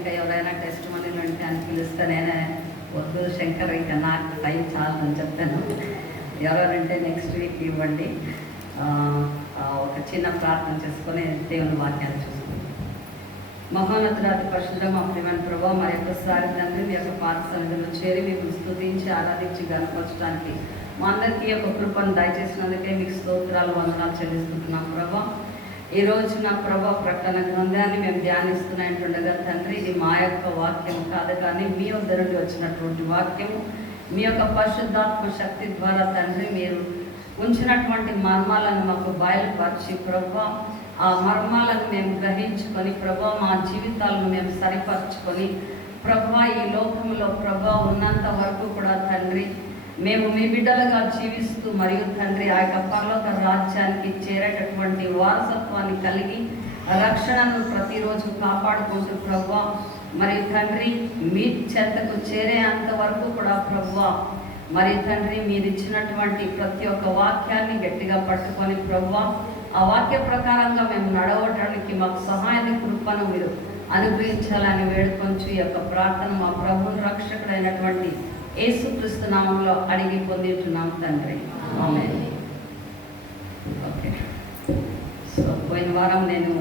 ఇంకా ఎవరైనా టెస్ట్ మనీలు ఉంటే అని పిలిస్తే నేనే వద్దు శంకర్ ఇంకా నాకు టైం చాలని చెప్పాను. ఎవరంటే నెక్స్ట్ వీక్ ఇవ్వండి. ఒక చిన్న ప్రార్థన చేసుకొని దేవుని వాక్యాన్ని చూసుకుంటాం. మహోన్నతురాతి పరిశుద్ధ మా ప్రియమైన ప్రభావ మరి ఒక్కసారి తండ్రి మీ యొక్క పాద సన్నిధిలో చేరి మీకు స్తుతించి ఆరాధించి గనపరచడానికి మా అందరికీ యొక్క కృపను దయచేసినందుకే మీకు స్తోత్రాలు వందనాలు చెల్లిస్తుంటున్నాం ప్రభా. ఈ రోజు నా ప్రభా ప్రకటన గ్రంథాన్ని మేము ధ్యానిస్తున్నట్టుండగా తండ్రి ఇది మా యొక్క వాక్యం కాదు, కానీ మీ వద్ద నుండి వచ్చినటువంటి వాక్యము మీ యొక్క పరిశుద్ధాత్మ శక్తి ద్వారా తండ్రి మీరు ఉంచినటువంటి మర్మాలను మాకు బయలుపరిచి ప్రభా ఆ మర్మాలను మేము గ్రహించుకొని ప్రభా మా జీవితాలను మేము సరిపరచుకొని ప్రభా ఈ లోకంలో ప్రభా ఉన్నంత వరకు కూడా తండ్రి మేము మీ బిడ్డలుగా జీవిస్తూ మరియు తండ్రి ఆ యొక్క పరలోక రాజ్యానికి చేరేటటువంటి వారసత్వాన్ని కలిగి రక్షణను ప్రతిరోజు కాపాడుకుంటూ ప్రభా మరి తండ్రి మీ చెంతకు చేరే అంతవరకు కూడా ప్రభా మరి తండ్రి మీరు ఇచ్చినటువంటి ప్రతి ఒక్క వాక్యాన్ని గట్టిగా పట్టుకొని ప్రభా ఆ వాక్య ప్రకారంగా మేము నడవటానికి మాకు సహాయాన్ని కృపను మీరు అనుగ్రహించాలని వేడుకొంచు ఈ యొక్క ప్రార్థన మా ప్రభువుని రక్షకుడైనటువంటి యేసుక్రీస్తు నామంలో అడిగి పొందుతున్నాం తండ్రి, ఆమేన్. ఓకే, సో పోయిన వారం నేను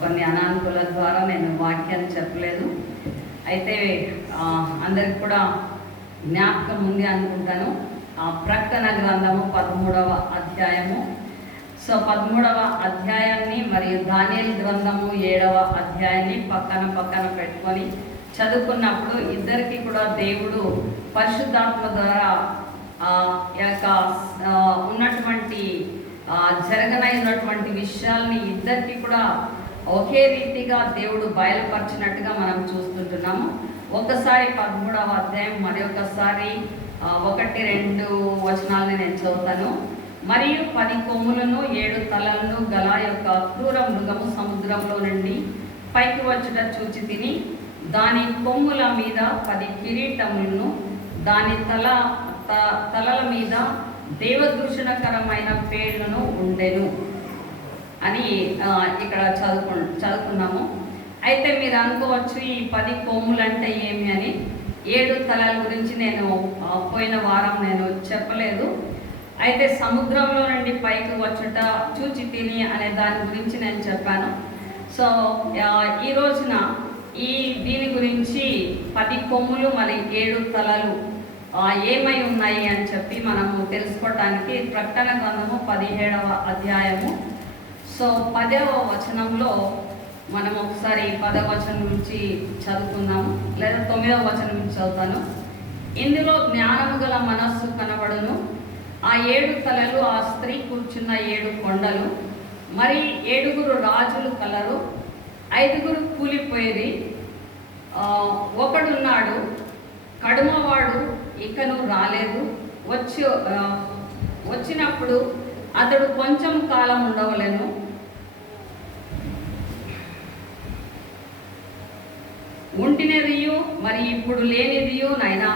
కొన్ని అనానుకూల ద్వారా నేను వాక్యాన్ని చెప్పలేదు. అయితే అందరికి కూడా జ్ఞాపకం ఉంది అనుకుంటాను. ప్రకటన గ్రంథము 13వ అధ్యాయము. సో 13వ అధ్యాయాన్ని మరియు దానియేలు గ్రంథము 7వ అధ్యాయాన్ని పక్కన పెట్టుకొని చదువుకున్నప్పుడు ఇద్దరికి కూడా దేవుడు పరిశుద్ధాత్మ ద్వారా యొక్క ఉన్నటువంటి జరగనైనటువంటి విషయాల్ని ఇద్దరికి కూడా ఒకే రీతిగా దేవుడు బయలుపరిచినట్టుగా మనం చూస్తుంటున్నాము. ఒకసారి 13వ అధ్యాయం మరి ఒకసారి 1-2 వచనాలని నేను చదువుతాను. మరియు 10 కొమ్ములను 7 తలలను గల యొక్క క్రూర మృగము సముద్రంలో నుండి పైకి వచ్చుట చూచి తిని దాని కొమ్ముల మీద 10 కిరీటములను దాని తలల మీద దేవదూషణకరమైన పేర్లను ఉండెను అని ఇక్కడ చదువుకున్నాము. అయితే మీరు అనుకోవచ్చు ఈ 10 కొమ్ములు అంటే ఏమి అని. 7 తలల గురించి నేను పోయిన వారం నేను చెప్పలేదు. అయితే సముద్రంలో నుండి పైకి వచ్చుట చూచి తిని అనే దాని గురించి నేను చెప్పాను. సో ఈ రోజున దీని గురించి 10 కొమ్ములు మరి 7 తలలు ఏమై ఉన్నాయి అని చెప్పి మనము తెలుసుకోవటానికి ప్రకటన గ్రంథము 17వ అధ్యాయము. సో 10వ వచనంలో మనం ఒకసారి 10వ వచనం నుంచి చదువుకుందాము, లేదా 9వ వచనం నుంచి చదువుతాను. ఇందులో జ్ఞానము గల మనస్సు కనబడును. ఆ 7 తలలు ఆ స్త్రీ కూర్చున్న 7 కొండలు, మరి 7 రాజులు కలరు. 5 కూలిపోయేది, ఒకడున్నాడు కడుమవాడు ఇకను రాలేదు. వచ్చినప్పుడు అతడు కొంచెం కాలం ఉండవలెను. ఉండినదియు మరి ఇప్పుడు లేనిదియు నైనా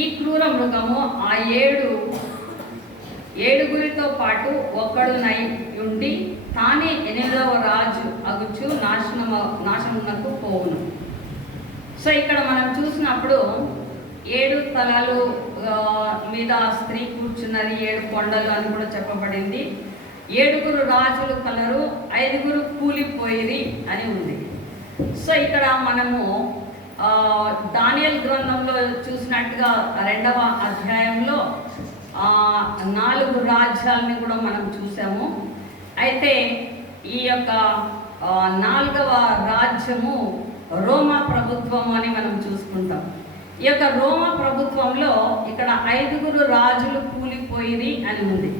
ఈ క్రూర మృగము ఆ 7 పాటు ఒక్కడునై ఉండి తానే 8వ రాజు అగుచు నాశనమునకు పోవును. సో ఇక్కడ మనం చూసినప్పుడు 7 తలలు మీద స్త్రీ కూర్చున్నది, 7 కొండలు అని కూడా చెప్పబడింది. 7 రాజులు కలరు, 5 కూలిపోయిరి అని ఉంది. సో ఇక్కడ మనము దానియేలు గ్రంథంలో చూసినట్టుగా 2వ అధ్యాయంలో 4 రాజ్యాలని కూడా మనం చూసాము. అయితే ఈ యొక్క 4వ రాజ్యము రోమా ప్రభుత్వము అని మనం చూసుకుంటాం. ఈ యొక్క రోమా ప్రభుత్వంలో ఇక్కడ 5 రాజులు కూలిపోయిరి అని ఉంది.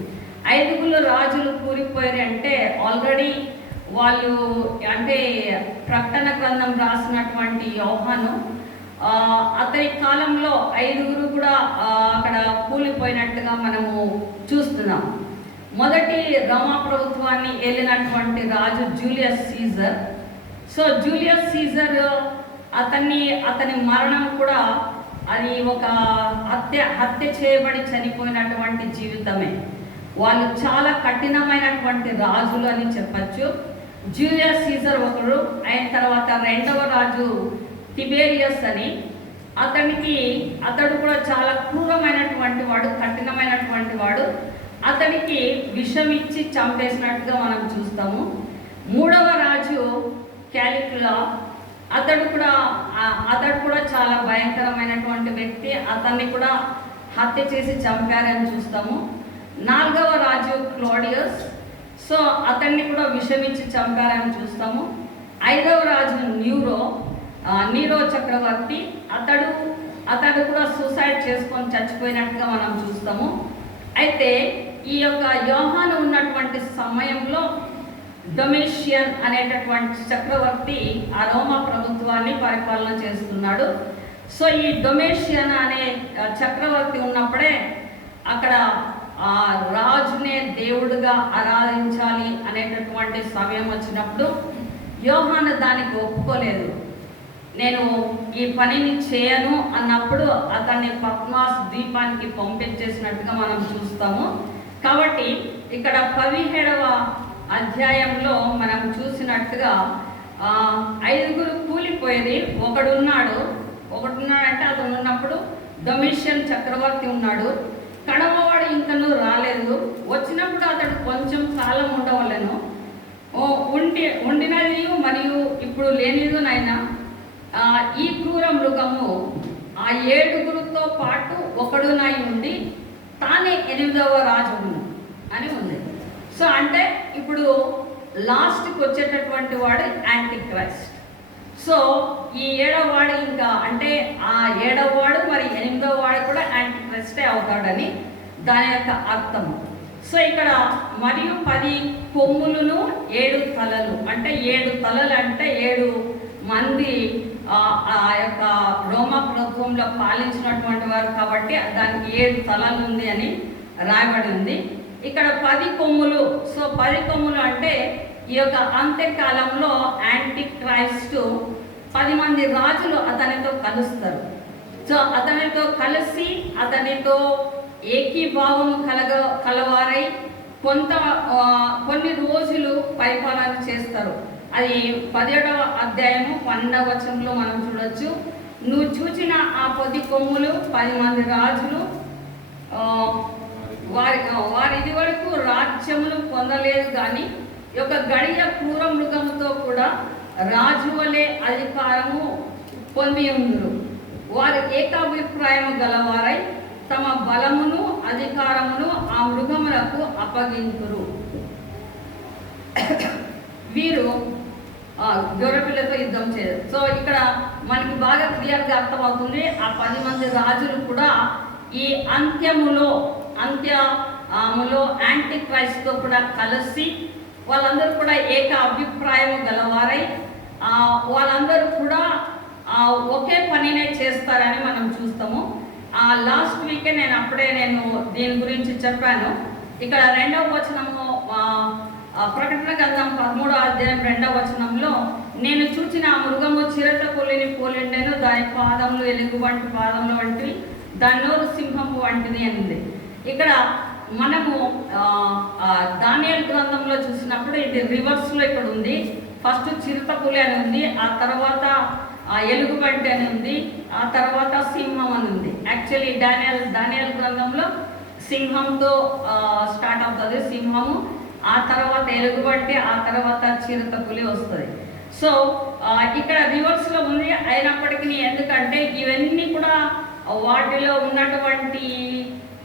5 రాజులు కూలిపోయిరి అంటే ఆల్రెడీ వాళ్ళు అంటే ప్రకటన గ్రంథం రాసినటువంటి యోహాను అతని కాలంలో 5 కూడా అక్కడ కూలిపోయినట్టుగా మనము చూస్తున్నాం. మొదటి రోమా ప్రభుత్వాన్ని ఏలినటువంటి రాజు Julius Caesar. So Julius Caesar అతని మరణం కూడా అది ఒక హత్య చేయబడి చనిపోయినటువంటి జీవితమే. వాళ్ళు చాలా కఠినమైనటువంటి రాజులు అని చెప్పచ్చు. జూలియస్ సీజర్ ఒకరు, అయిన తర్వాత రెండవ రాజు తిబేరియస్ అని. అతడు కూడా చాలా క్రూరమైనటువంటి వాడు, కఠినమైనటువంటి వాడు. అతనికి విషం ఇచ్చి చంపేసినట్టుగా మనం చూస్తాము. మూడవ రాజు క్యాలిక్యులా, అతడు కూడా చాలా భయంకరమైనటువంటి వ్యక్తి. అతన్ని కూడా హత్య చేసి చంపారని చూస్తాము. నాలుగవ రాజు క్లాడియస్, సో అతన్ని కూడా విషం ఇచ్చి చంపారని చూస్తాము. ఐదవ రాజు నీరో చక్రవర్తి, అతడు కూడా సూసైడ్ చేసుకొని చచ్చిపోయినట్టుగా మనం చూస్తాము. అయితే ఈ యొక్క యోహాను ఉన్నటువంటి సమయంలో డొమిషియన్ అనేటటువంటి చక్రవర్తి ఆ రోమా ప్రభుత్వాన్ని పరిపాలన చేస్తున్నాడు. సో ఈ డొమిషియన్ అనే చక్రవర్తి ఉన్నప్పుడే అక్కడ ఆ రాజునే దేవుడుగా ఆరాధించాలి అనేటటువంటి సమయం వచ్చినప్పుడు యోహాను దానికి ఒప్పుకోలేదు. నేను ఈ పనిని చేయను అన్నప్పుడు అతన్ని పద్మాస్ ద్వీపానికి పంపించేసినట్టుగా మనం చూస్తాము. కాబట్టి ఇక్కడ 17వ అధ్యాయంలో మనం చూసినట్టుగా 5 కూలిపోయేది, ఒకడున్నాడంటే అతను ఉన్నప్పుడు డొమిషియన్ చక్రవర్తి ఉన్నాడు. కడమవాడు ఇంకనూ రాలేదు. వచ్చినప్పుడు అతడు కొంచెం కాలం ఉండవలను, ఉండినది మరియు ఇప్పుడు లేనిదునైనా ఈ క్రూర మృగము ఆ 7 పాటు ఒకడునై ఉండి తానే 8వ రాజును అని ఉంది. సో అంటే ఇప్పుడు లాస్ట్కి వచ్చేటటువంటి వాడు యాంటీ క్రైస్ట్. సో ఈ 7వ వాడు ఇంకా అంటే ఆ 7వ వాడు మరి 8వ వాడు కూడా యాంటీ క్రైస్టే అవుతాడని దాని యొక్క అర్థము. సో ఇక్కడ మరియు 10 కొమ్ములను 7 తలలు, అంటే 7 తలలు అంటే 7 మంది ఆ యొక్క రోమా ప్రభుత్వంలో పాలించినటువంటి వారు కాబట్టి దానికి 7 తలలు ఉంది అని రాయబడి ఉంది. ఇక్కడ 10 కొమ్ములు. సో 10 కొమ్ములు అంటే ఈ యొక్క అంత్యకాలంలో యాంటీ క్రైస్ట్ 10 మంది రాజులు అతనితో కలుస్తారు. సో అతనితో కలిసి అతనితో ఏకీభావం కలవారై కొన్ని రోజులు పరిపాలన చేస్తారు. అది 17వ అధ్యాయము 12వ వచనంలో మనం చూడొచ్చు. నువ్వు చూచిన ఆ 10 కొమ్ములు 10 మంది రాజులు, వారి ఇది వరకు రాజ్యములు పొందలేదు, కానీ ఈ యొక్క గడియ క్రూర మృగముతో కూడా రాజు వలె అధికారము పొంది ఉందురు. వారు ఏకాభిప్రాయము గలవారై తమ బలమును అధికారమును ఆ మృగములకు అప్పగింతురు. వీరు గొర్రెపిల్లతో యుద్ధం చేయరు. సో ఇక్కడ మనకి బాగా క్లియర్గా అర్థమవుతుంది. ఆ 10 మంది రాజులు కూడా ఈ అంత్యములో యాంటీ క్రైస్ట్తో కూడా కలిసి వాళ్ళందరూ కూడా ఏక అభిప్రాయం గలవారై వాళ్ళందరూ కూడా ఒకే పనినే చేస్తారని మనం చూస్తాము. లాస్ట్ వీకే నేను దీని గురించి చెప్పాను. ఇక్కడ 2వ వచనము ప్రకటన గ్రంథం 13వ అధ్యాయం 2వ వచనంలో నేను చూచిన ఆ మృగము చిరత కొల్లిని పోలిండెను, దాని పాదములు ఎలుగు వంటి పాదములు వంటివి, దాని నోరు సింహము వంటిది అనింది. ఇక్కడ మనము దానియేలు గ్రంథంలో చూసినప్పుడు ఇది రివర్స్లో ఇక్కడ ఉంది. ఫస్ట్ చిరుత పులి అని ఉంది, ఆ తర్వాత ఎలుగుబంటి అని ఉంది, ఆ తర్వాత సింహం అని ఉంది. యాక్చువల్లీ దానియేలు గ్రంథంలో సింహంతో స్టార్ట్ అవుతుంది, సింహము, ఆ తర్వాత ఎలుగుబంటి, ఆ తర్వాత చిరుత పులి వస్తుంది. సో ఇక్కడ రివర్స్లో ఉంది. అయినప్పటికీ ఎందుకంటే ఇవన్నీ కూడా వాటిలో ఉన్నటువంటి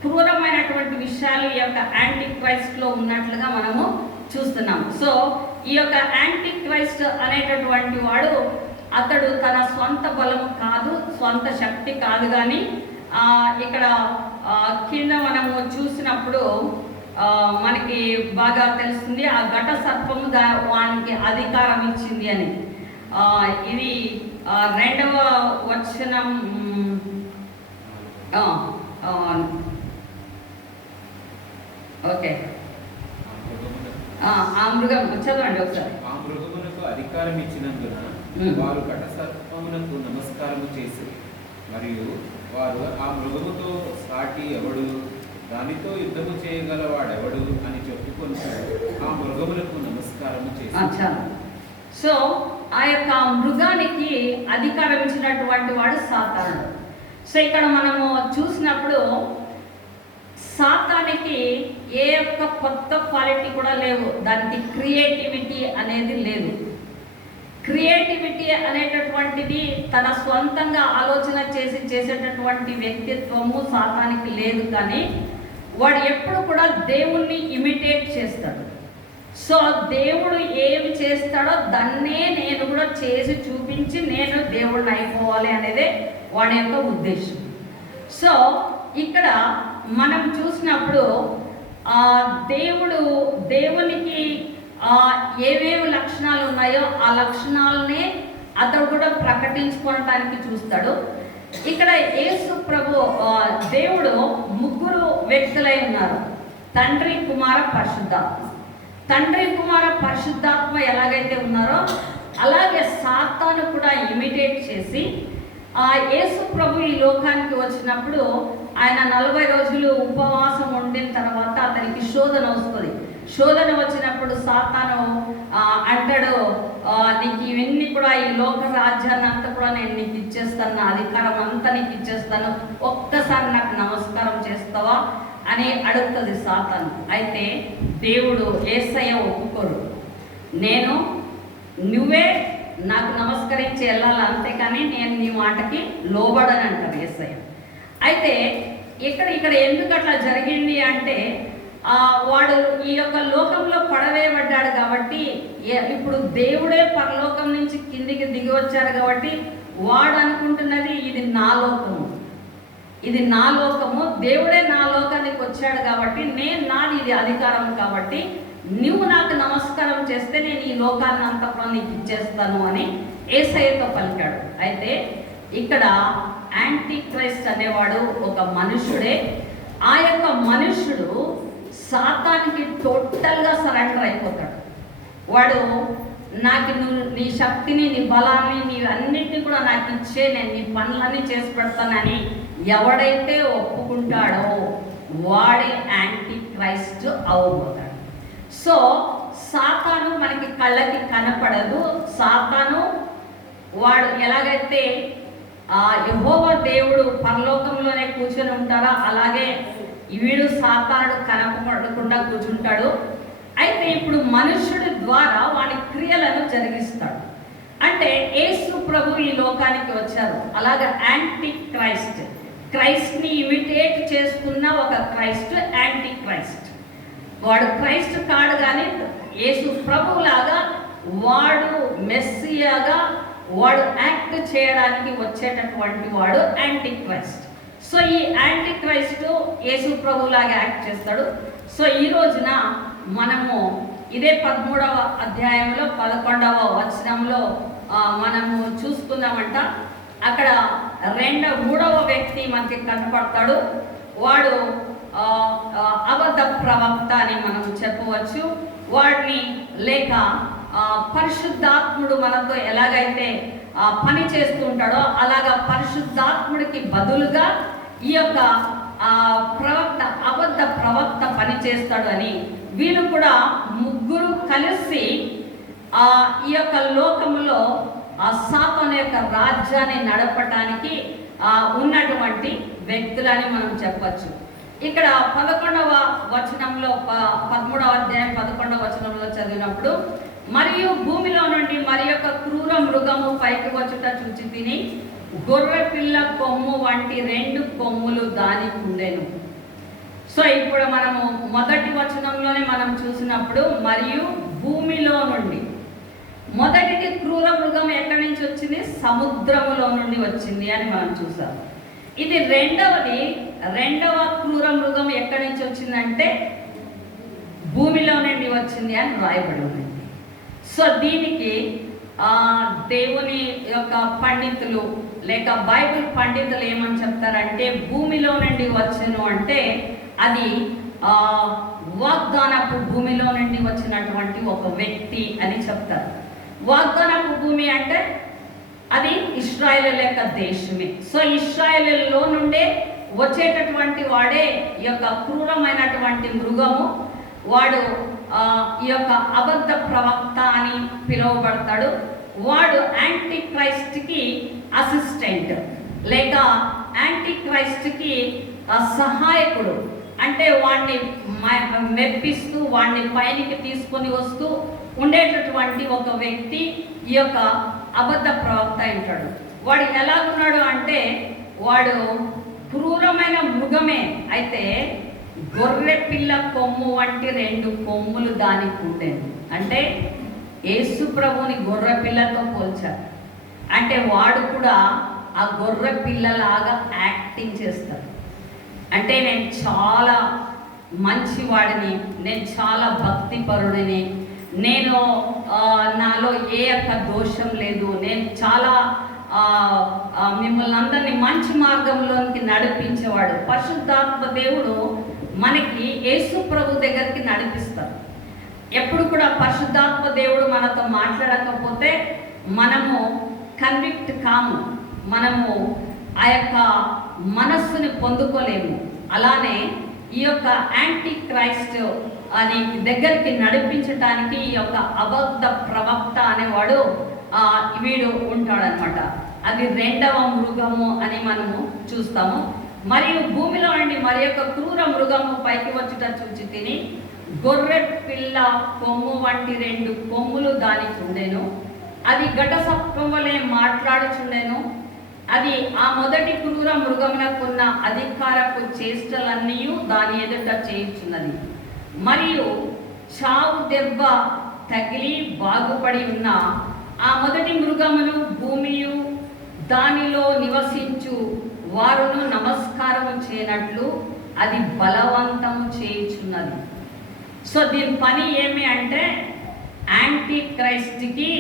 క్రూరమైనటువంటి విషయాలు ఈ యొక్క యాంటీ క్రైస్ట్లో ఉన్నట్లుగా మనము చూస్తున్నాం. సో ఈ యొక్క యాంటీ క్రైస్ట్ అనేటటువంటి వాడు అతడు తన స్వంత బలము కాదు, స్వంత శక్తి కాదు, కానీ ఇక్కడ కింద మనము చూసినప్పుడు మనకి బాగా తెలుస్తుంది ఆ ఘట సర్పము వానికి అధికారం ఇచ్చింది అని. ఇది 2వ వచనం ఓకే. ఆ మృగం చదవండి ఒకసారి. ఆ మృగమునకు అధికారం ఇచ్చినందున వారు ఘట సర్పమునకు నమస్కారము చేసి, మరియు వారు ఆ మృగముతో సాటి ఎవడు, దానితో యుద్ధము చేయగలవాడెవడు అని చెప్పుకొని ఆ మృగములకు నమస్కారము చేసి. సో ఆ యొక్క మృగానికి అధికారం ఇచ్చినటువంటి వాడు సాతానుడు. సో ఇక్కడ మనము చూసినప్పుడు సాతానికి ఏ యొక్క కొత్త క్వాలిటీ కూడా లేవు, దానికి క్రియేటివిటీ అనేది లేదు. క్రియేటివిటీ అనేటటువంటిది తన స్వంతంగా ఆలోచన చేసేటటువంటి వ్యక్తిత్వము సాతానికి లేదు. కానీ వాడు ఎప్పుడు కూడా దేవుణ్ణి ఇమిటేట్ చేస్తాడు. సో దేవుడు ఏమి చేస్తాడో దాన్నే నేను కూడా చేసి చూపించి నేను దేవుడిని అయిపోవాలి అనేదే వాడి యొక్క ఉద్దేశం. సో ఇక్కడ మనం చూసినప్పుడు దేవునికి ఏవేవి లక్షణాలు ఉన్నాయో ఆ లక్షణాలనే అతడు కూడా ప్రకటించుకోవటానికి చూస్తాడు. ఇక్కడ యేసు ప్రభు దేవుడు ముగ్గురు వ్యక్తులై ఉన్నారు, తండ్రి, కుమార, పరిశుద్ధాత్మ. తండ్రి, కుమార, పరిశుద్ధాత్మ ఎలాగైతే ఉన్నారో అలాగే సాతాను కూడా ఇమిటేట్ చేసి యేసు ప్రభు ఈ లోకానికి వచ్చినప్పుడు ఆయన 40 రోజులు ఉపవాసం ఉండిన తర్వాత అతనికి శోధన వస్తుంది. శోధన వచ్చినప్పుడు సాతాను అంటాడు, నీకు ఇవన్నీ కూడా ఈ లోక రాజ్యాన్ని అంతా కూడా నేను నీకు ఇచ్చేస్తాను, నా అధికారం అంతా నీకు ఇచ్చేస్తాను, ఒక్కసారి నాకు నమస్కారం చేస్తావా అని అడుగుతుంది సాతాను. అయితే దేవుడు యేసయ్య ఒప్పుకోరు, నువ్వే నాకు నమస్కరించి వెళ్ళాలి, అంతేకాని నేను నీ మాటకి లోబడని అంటారు యేసయ్య. అయితే ఇక్కడ ఎందుకు అట్లా జరిగింది అంటే వాడు ఈ యొక్క లోకంలో పడవేయబడ్డాడు కాబట్టి, ఇప్పుడు దేవుడే పరలోకం నుంచి కిందికి దిగి వచ్చాడు కాబట్టి వాడు అనుకుంటున్నది ఇది నా లోకము, దేవుడే నా లోకానికి వచ్చాడు కాబట్టి నాది ఇది అధికారం కాబట్టి నువ్వు నాకు నమస్కారం చేస్తే నేను ఈ లోకాన్ని అంతా కూడా నీకు ఇచ్చేస్తాను అని యేసయ్యతో పలికాడు. అయితే ఇక్కడ యాంటీ క్రైస్ట్ అనేవాడు ఒక మనుషుడే. ఆ యొక్క మనుషుడు సాతానికి టోటల్గా సరెండర్ అయిపోతాడు. వాడు నీ శక్తిని, నీ బలాన్ని, నీ అన్నిటిని కూడా నాకు ఇచ్చే నేను నీ పనులన్నీ చేసి పెడతానని ఎవడైతే ఒప్పుకుంటాడో వాడే యాంటీ క్రైస్ట్ అవ్వబోతాడు. సో సాతాను మనకి కళ్ళకి కనపడదు. సాతాను వాడు ఎలాగైతే యెహోవా దేవుడు పరలోకంలోనే కూర్చొని ఉంటారో అలాగే వీడు సాతానుడు కనపడకుండా కూర్చుంటాడు. అయితే ఇప్పుడు మనుష్యుడి ద్వారా వాడి క్రియలను జరిగిస్తాడు. అంటే యేసు ప్రభు ఈ లోకానికి వచ్చారు. అలాగే యాంటీ క్రైస్ట్ని ఇమిటేట్ చేసుకున్న ఒక క్రైస్ట్ యాంటీ క్రైస్ట్. వాడు క్రైస్ట్ కాడు కానీ యేసు ప్రభులాగా వాడు మెస్సియాగా వాడు యాక్ట్ చేయడానికి వచ్చేటటువంటి వాడు యాంటీ క్రైస్ట్. సో ఈ యాంటీ క్రైస్ట్ యేసు ప్రభులాగా యాక్ట్ చేస్తాడు. సో ఈ రోజున మనము ఇదే 13వ అధ్యాయంలో 11వ వచనంలో మనము చూసుకుందామంట. అక్కడ 3వ వ్యక్తి మనకి కనపడతాడు. వాడు అబద్ధ ప్రవక్త అని మనం చెప్పవచ్చు. వాడిని లేక పరిశుద్ధాత్ముడు మనతో ఎలాగైతే పని చేస్తూ ఉంటాడో అలాగా పరిశుద్ధాత్ముడికి బదులుగా ఈ యొక్క అబద్ధ ప్రవక్త పని చేస్తాడు అని వీళ్ళు కూడా ముగ్గురు కలిసి ఈ యొక్క లోకంలో సాతాను యొక్క రాజ్యాన్ని నడపటానికి ఉన్నటువంటి వ్యక్తులని మనం చెప్పచ్చు. ఇక్కడ 11వ వచనంలో 13వ అధ్యాయం 11వ వచనంలో చదివినప్పుడు, మరియు భూమిలో నుండి మరి యొక్క క్రూర మృగము పైకి వచ్చుట చూచి తిని గొర్రె పిల్ల కొమ్ము వంటి 2 కొమ్ములు దానికి ఉండెను. సో ఇప్పుడు మనము మొదటి వచనంలోనే మనం చూసినప్పుడు మరియు భూమిలో నుండి, మొదటిది క్రూర మృగం ఎక్కడి నుంచి వచ్చింది? సముద్రములో నుండి వచ్చింది అని మనం చూసాం. ఇది రెండవ క్రూర మృగం ఎక్కడి నుంచి వచ్చిందంటే భూమిలో నుండి వచ్చింది అని రాయబడి ఉంది. సో దీనికి దేవుని యొక్క పండితులు లేక బైబిల్ పండితులు ఏమని చెప్తారంటే, భూమిలో నుండి వచ్చాను అంటే అది వాగ్దానపు భూమిలో నుండి వచ్చినటువంటి ఒక వ్యక్తి అని చెప్తారు. వాగ్దానపు భూమి అంటే అది ఇశ్రాయేలు యొక్క దేశమే. సో ఇశ్రాయేలులో నుండే వచ్చేటటువంటి వాడే ఈ యొక్క క్రూరమైనటువంటి మృగము. వాడు ఈ యొక్క అబద్ధ ప్రవక్త అని పిలువబడతాడు. వాడు యాంటీ క్రైస్ట్కి అసిస్టెంట్ లేక యాంటీ క్రైస్ట్కి సహాయకుడు. అంటే వాడిని మెప్పిస్తూ వాడిని పైనికి తీసుకొని వస్తూ ఉండేటటువంటి ఒక వ్యక్తి ఈ యొక్క అబద్ధ ప్రవక్త అంటాడు. వాడు ఎలాగున్నాడు అంటే వాడు క్రూరమైన మృగమే, అయితే గొర్రె పిల్ల కొమ్ము వంటి 2 కొమ్ములు దానికి ఉండేది. అంటే యేసు ప్రభుని గొర్రె పిల్లతో పోల్చారు. అంటే వాడు కూడా ఆ గొర్రె పిల్లలాగా యాక్టింగ్ చేస్తాడు. అంటే నేను చాలా మంచివాడిని, నేను చాలా భక్తిపరుడిని, నేను నాలో ఏ యొక్క దోషం లేదు, నేను చాలా మిమ్మల్ని అందరినీ మంచి మార్గంలోనికి నడిపించేవాడు. పరిశుద్ధాత్మ దేవుడు మనకి యేసు ప్రభు దగ్గరికి నడిపిస్తారు. ఎప్పుడు కూడా పరిశుద్ధాత్మ దేవుడు మనతో మాట్లాడకపోతే మనము కన్విక్ట్ కాము, మనము ఆ యొక్క మనస్సుని పొందుకోలేము. అలానే ఈ యొక్క యాంటీ క్రైస్ట్ అని దగ్గరికి నడిపించడానికి ఈ యొక్క అబద్ధ ప్రవక్త అనేవాడు వీడు ఉంటాడనమాట. అది 2వ మృగము అని మనము చూస్తాము. మరియు భూమిలో అండి మరి యొక్క క్రూర మృగము పైకి వచ్చుట చూచి తిని గొర్రె పిల్ల కొమ్ము వంటి 2 కొమ్ములు దానికి ఉండేను. అది ఘట సర్పం వలె మాట్లాడుచుండెను. అది ఆ మొదటి క్రూర మృగమునకున్న అధికారపు చేష్టలన్నీ దాని ఎదుట చేయుచున్నది. మరియు చావు దెబ్బ తగిలి బాగుపడి ఉన్న ఆ మొదటి మృగమును భూమియు దానిలో నివసించు వారును నమస్కారము చేయనట్లు అది బలవంతము చేయుచున్నది. సో దీని పని ఏమి అంటే యాంటీ క్రైస్ట్కి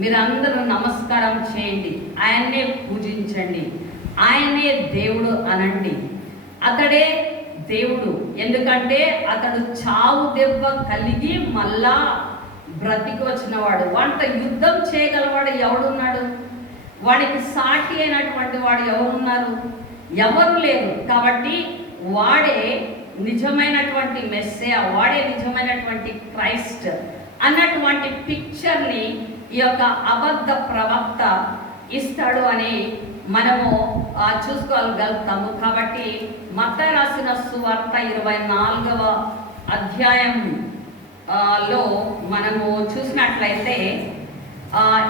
మీరందరూ నమస్కారం చేయండి, ఆయన్నే పూజించండి, ఆయనే దేవుడు అనండి. అతడే దేవుడు, ఎందుకంటే అతడు చావు దెబ్బ కలిగి మళ్ళా బ్రతికి వచ్చినవాడు. వాడితో యుద్ధం చేయగలవాడు ఎవడున్నాడు? వాడికి సాటి అయినటువంటి వాడు ఎవరున్నారు? ఎవరు లేరు. కాబట్టి వాడే నిజమైనటువంటి మెస్సియా, వాడే నిజమైనటువంటి క్రైస్ట్ అన్నటువంటి పిక్చర్ని ఈ యొక్క అబద్ధ ప్రవక్త ఇస్తాడు అని మనము చూసుకోగలుగుతాము. కాబట్టి మత్తయి రాసిన సువార్త 24వ అధ్యాయంలో మనము చూసినట్లయితే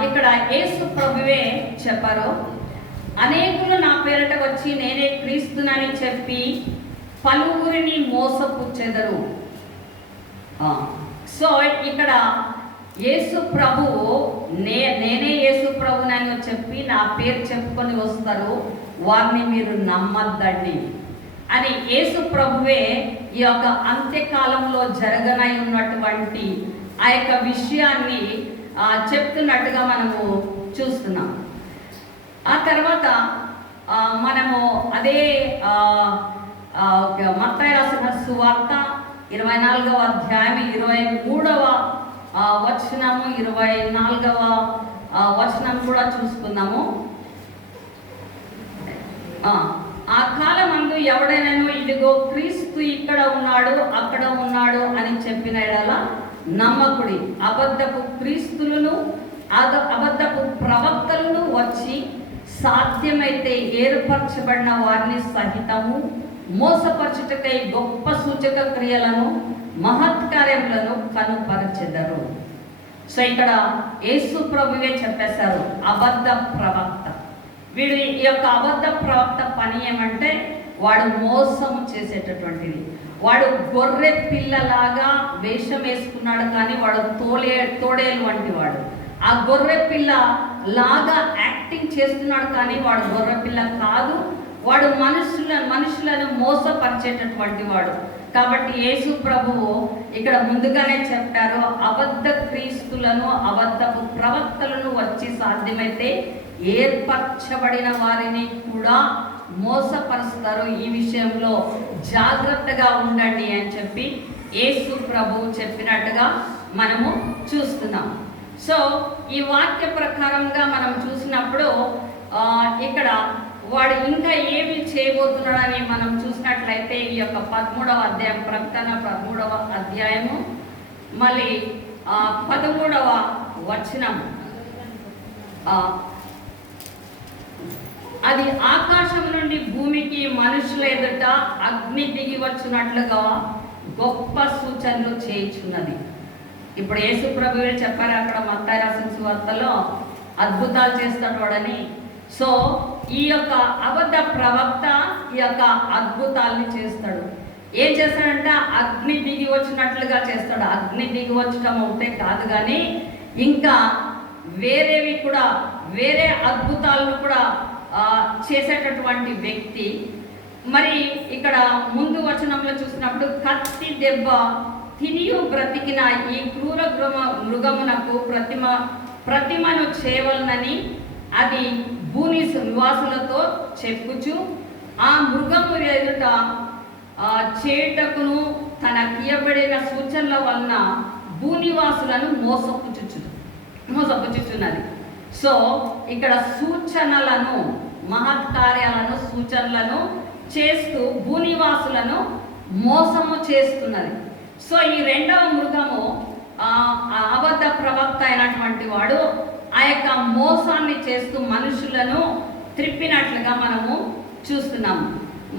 ఇక్కడ యేసు ప్రభువే చెప్పారు, అనేకులు నా పేరిట వచ్చి నేనే క్రీస్తునని చెప్పి పలువురిని మోసపుచ్చెదరు. సో ఇక్కడ యేసు ప్రభువు నేనే యేసు ప్రభునని చెప్పి నా పేరు చెప్పుకొని వస్తారు, వారిని మీరు నమ్మద్దండి అని యేసు ప్రభువే ఈ యొక్క అంత్యకాలంలో జరగనై ఉన్నటువంటి ఆ యొక్క విషయాన్ని చెప్తున్నట్టుగా మనము చూస్తున్నాం. ఆ తర్వాత మనము అదే మత్తయి రాసిన సువార్త 24వ అధ్యాయం 23వ వచనము 24వ వచనం కూడా చూసుకుందాము. ఆ కాలమందు ఎవడైనాను ఇదిగో క్రీస్తు ఇక్కడ ఉన్నాడు అక్కడ ఉన్నాడు అని చెప్పిన ఎడల నమ్మకుడి. అబద్ధపు క్రీస్తులను అబద్ధపు ప్రవక్తలను వచ్చి సాధ్యమైతే ఏర్పరచబడిన వారిని సహితము మోసపరచుటకై గొప్ప సూచక క్రియలను మహత్కార్యములను కనుపరచెదరు. సో ఇక్కడ యేసు ప్రభువే చెప్పేశారు అబద్ధ ప్రవక్త. వీడు ఈ యొక్క అబద్ధ ప్రవక్త పని ఏమంటే వాడు మోసం చేసేటటువంటిది. వాడు గొర్రె పిల్లలాగా వేషం వేసుకున్నాడు, కానీ వాడు తోడేలు వంటి వాడు. ఆ గొర్రె పిల్ల లాగా యాక్టింగ్ చేస్తున్నాడు, కానీ వాడు గొర్రె పిల్ల కాదు. వాడు మనుషులను మోసపరిచేటటువంటి వాడు. కాబట్టి యేసు ప్రభువు ఇక్కడ ముందుగానే చెప్పారు, అబద్ధ క్రీస్తులను అబద్ధపు ప్రవక్తలను వచ్చి సాధ్యమైతే ఏర్పరచబడిన వారిని కూడా మోసపరుస్తారు. ఈ విషయంలో జాగ్రత్తగా ఉండండి అని చెప్పి యేసు ప్రభువు చెప్పినట్టుగా మనము చూస్తున్నాం. సో ఈ వాక్య ప్రకారంగా మనం చూసినప్పుడు ఇక్కడ వాడు ఇంకా ఏమి చేయబోతున్నాడని మనం చూసినట్లయితే ఈ యొక్క 13వ అధ్యాయం, ప్రకటన 13వ అధ్యాయము మళ్ళీ 13వ వచనం, అది ఆకాశం నుండి భూమికి మనుషుల ఎదుట అగ్ని దిగి వచ్చినట్లుగా గొప్ప సూచనలు చేయించున్నది. ఇప్పుడు యేసు ప్రభువే చెప్పారు అక్కడ మత్తయి రాసిన సువార్తలో అద్భుతాలు చేస్తాడని. సో ఈ యొక్క అబద్ధ ప్రవక్త ఈ యొక్క అద్భుతాలని చేస్తాడు. ఏం చేస్తాడంటే అగ్ని దిగి వచ్చినట్లుగా చేస్తాడు. అగ్ని దిగి వచ్చటం ఒకటే కాదు కానీ ఇంకా వేరేవి కూడా, వేరే అద్భుతాలను కూడా చేసేటటువంటి వ్యక్తి. మరి ఇక్కడ ముందు వచనంలో చూసినప్పుడు కత్తి దెబ్బ తినియు బ్రతికిన ఈ క్రూర మృగమునకు ప్రతిమను చేయవలనని అది భూని నివాసులతో చెప్పుచు ఆ మృగము ఎదుట చేయుటకును తన కీయబడిన సూచనల వలన భూనివాసులను మోసపుచ్చుచున్నది. సో ఇక్కడ సూచనలను, మహత్కార్యాలను, సూచనలను చేస్తూ భూనివాసులను మోసము చేస్తున్నది. సో ఈ రెండవ మృగము అబద్ధ ప్రవక్త అయినటువంటి వాడు ఆ యొక్క మోసాన్ని చేస్తూ మనుషులను త్రిప్పినట్లుగా మనము చూస్తున్నాము.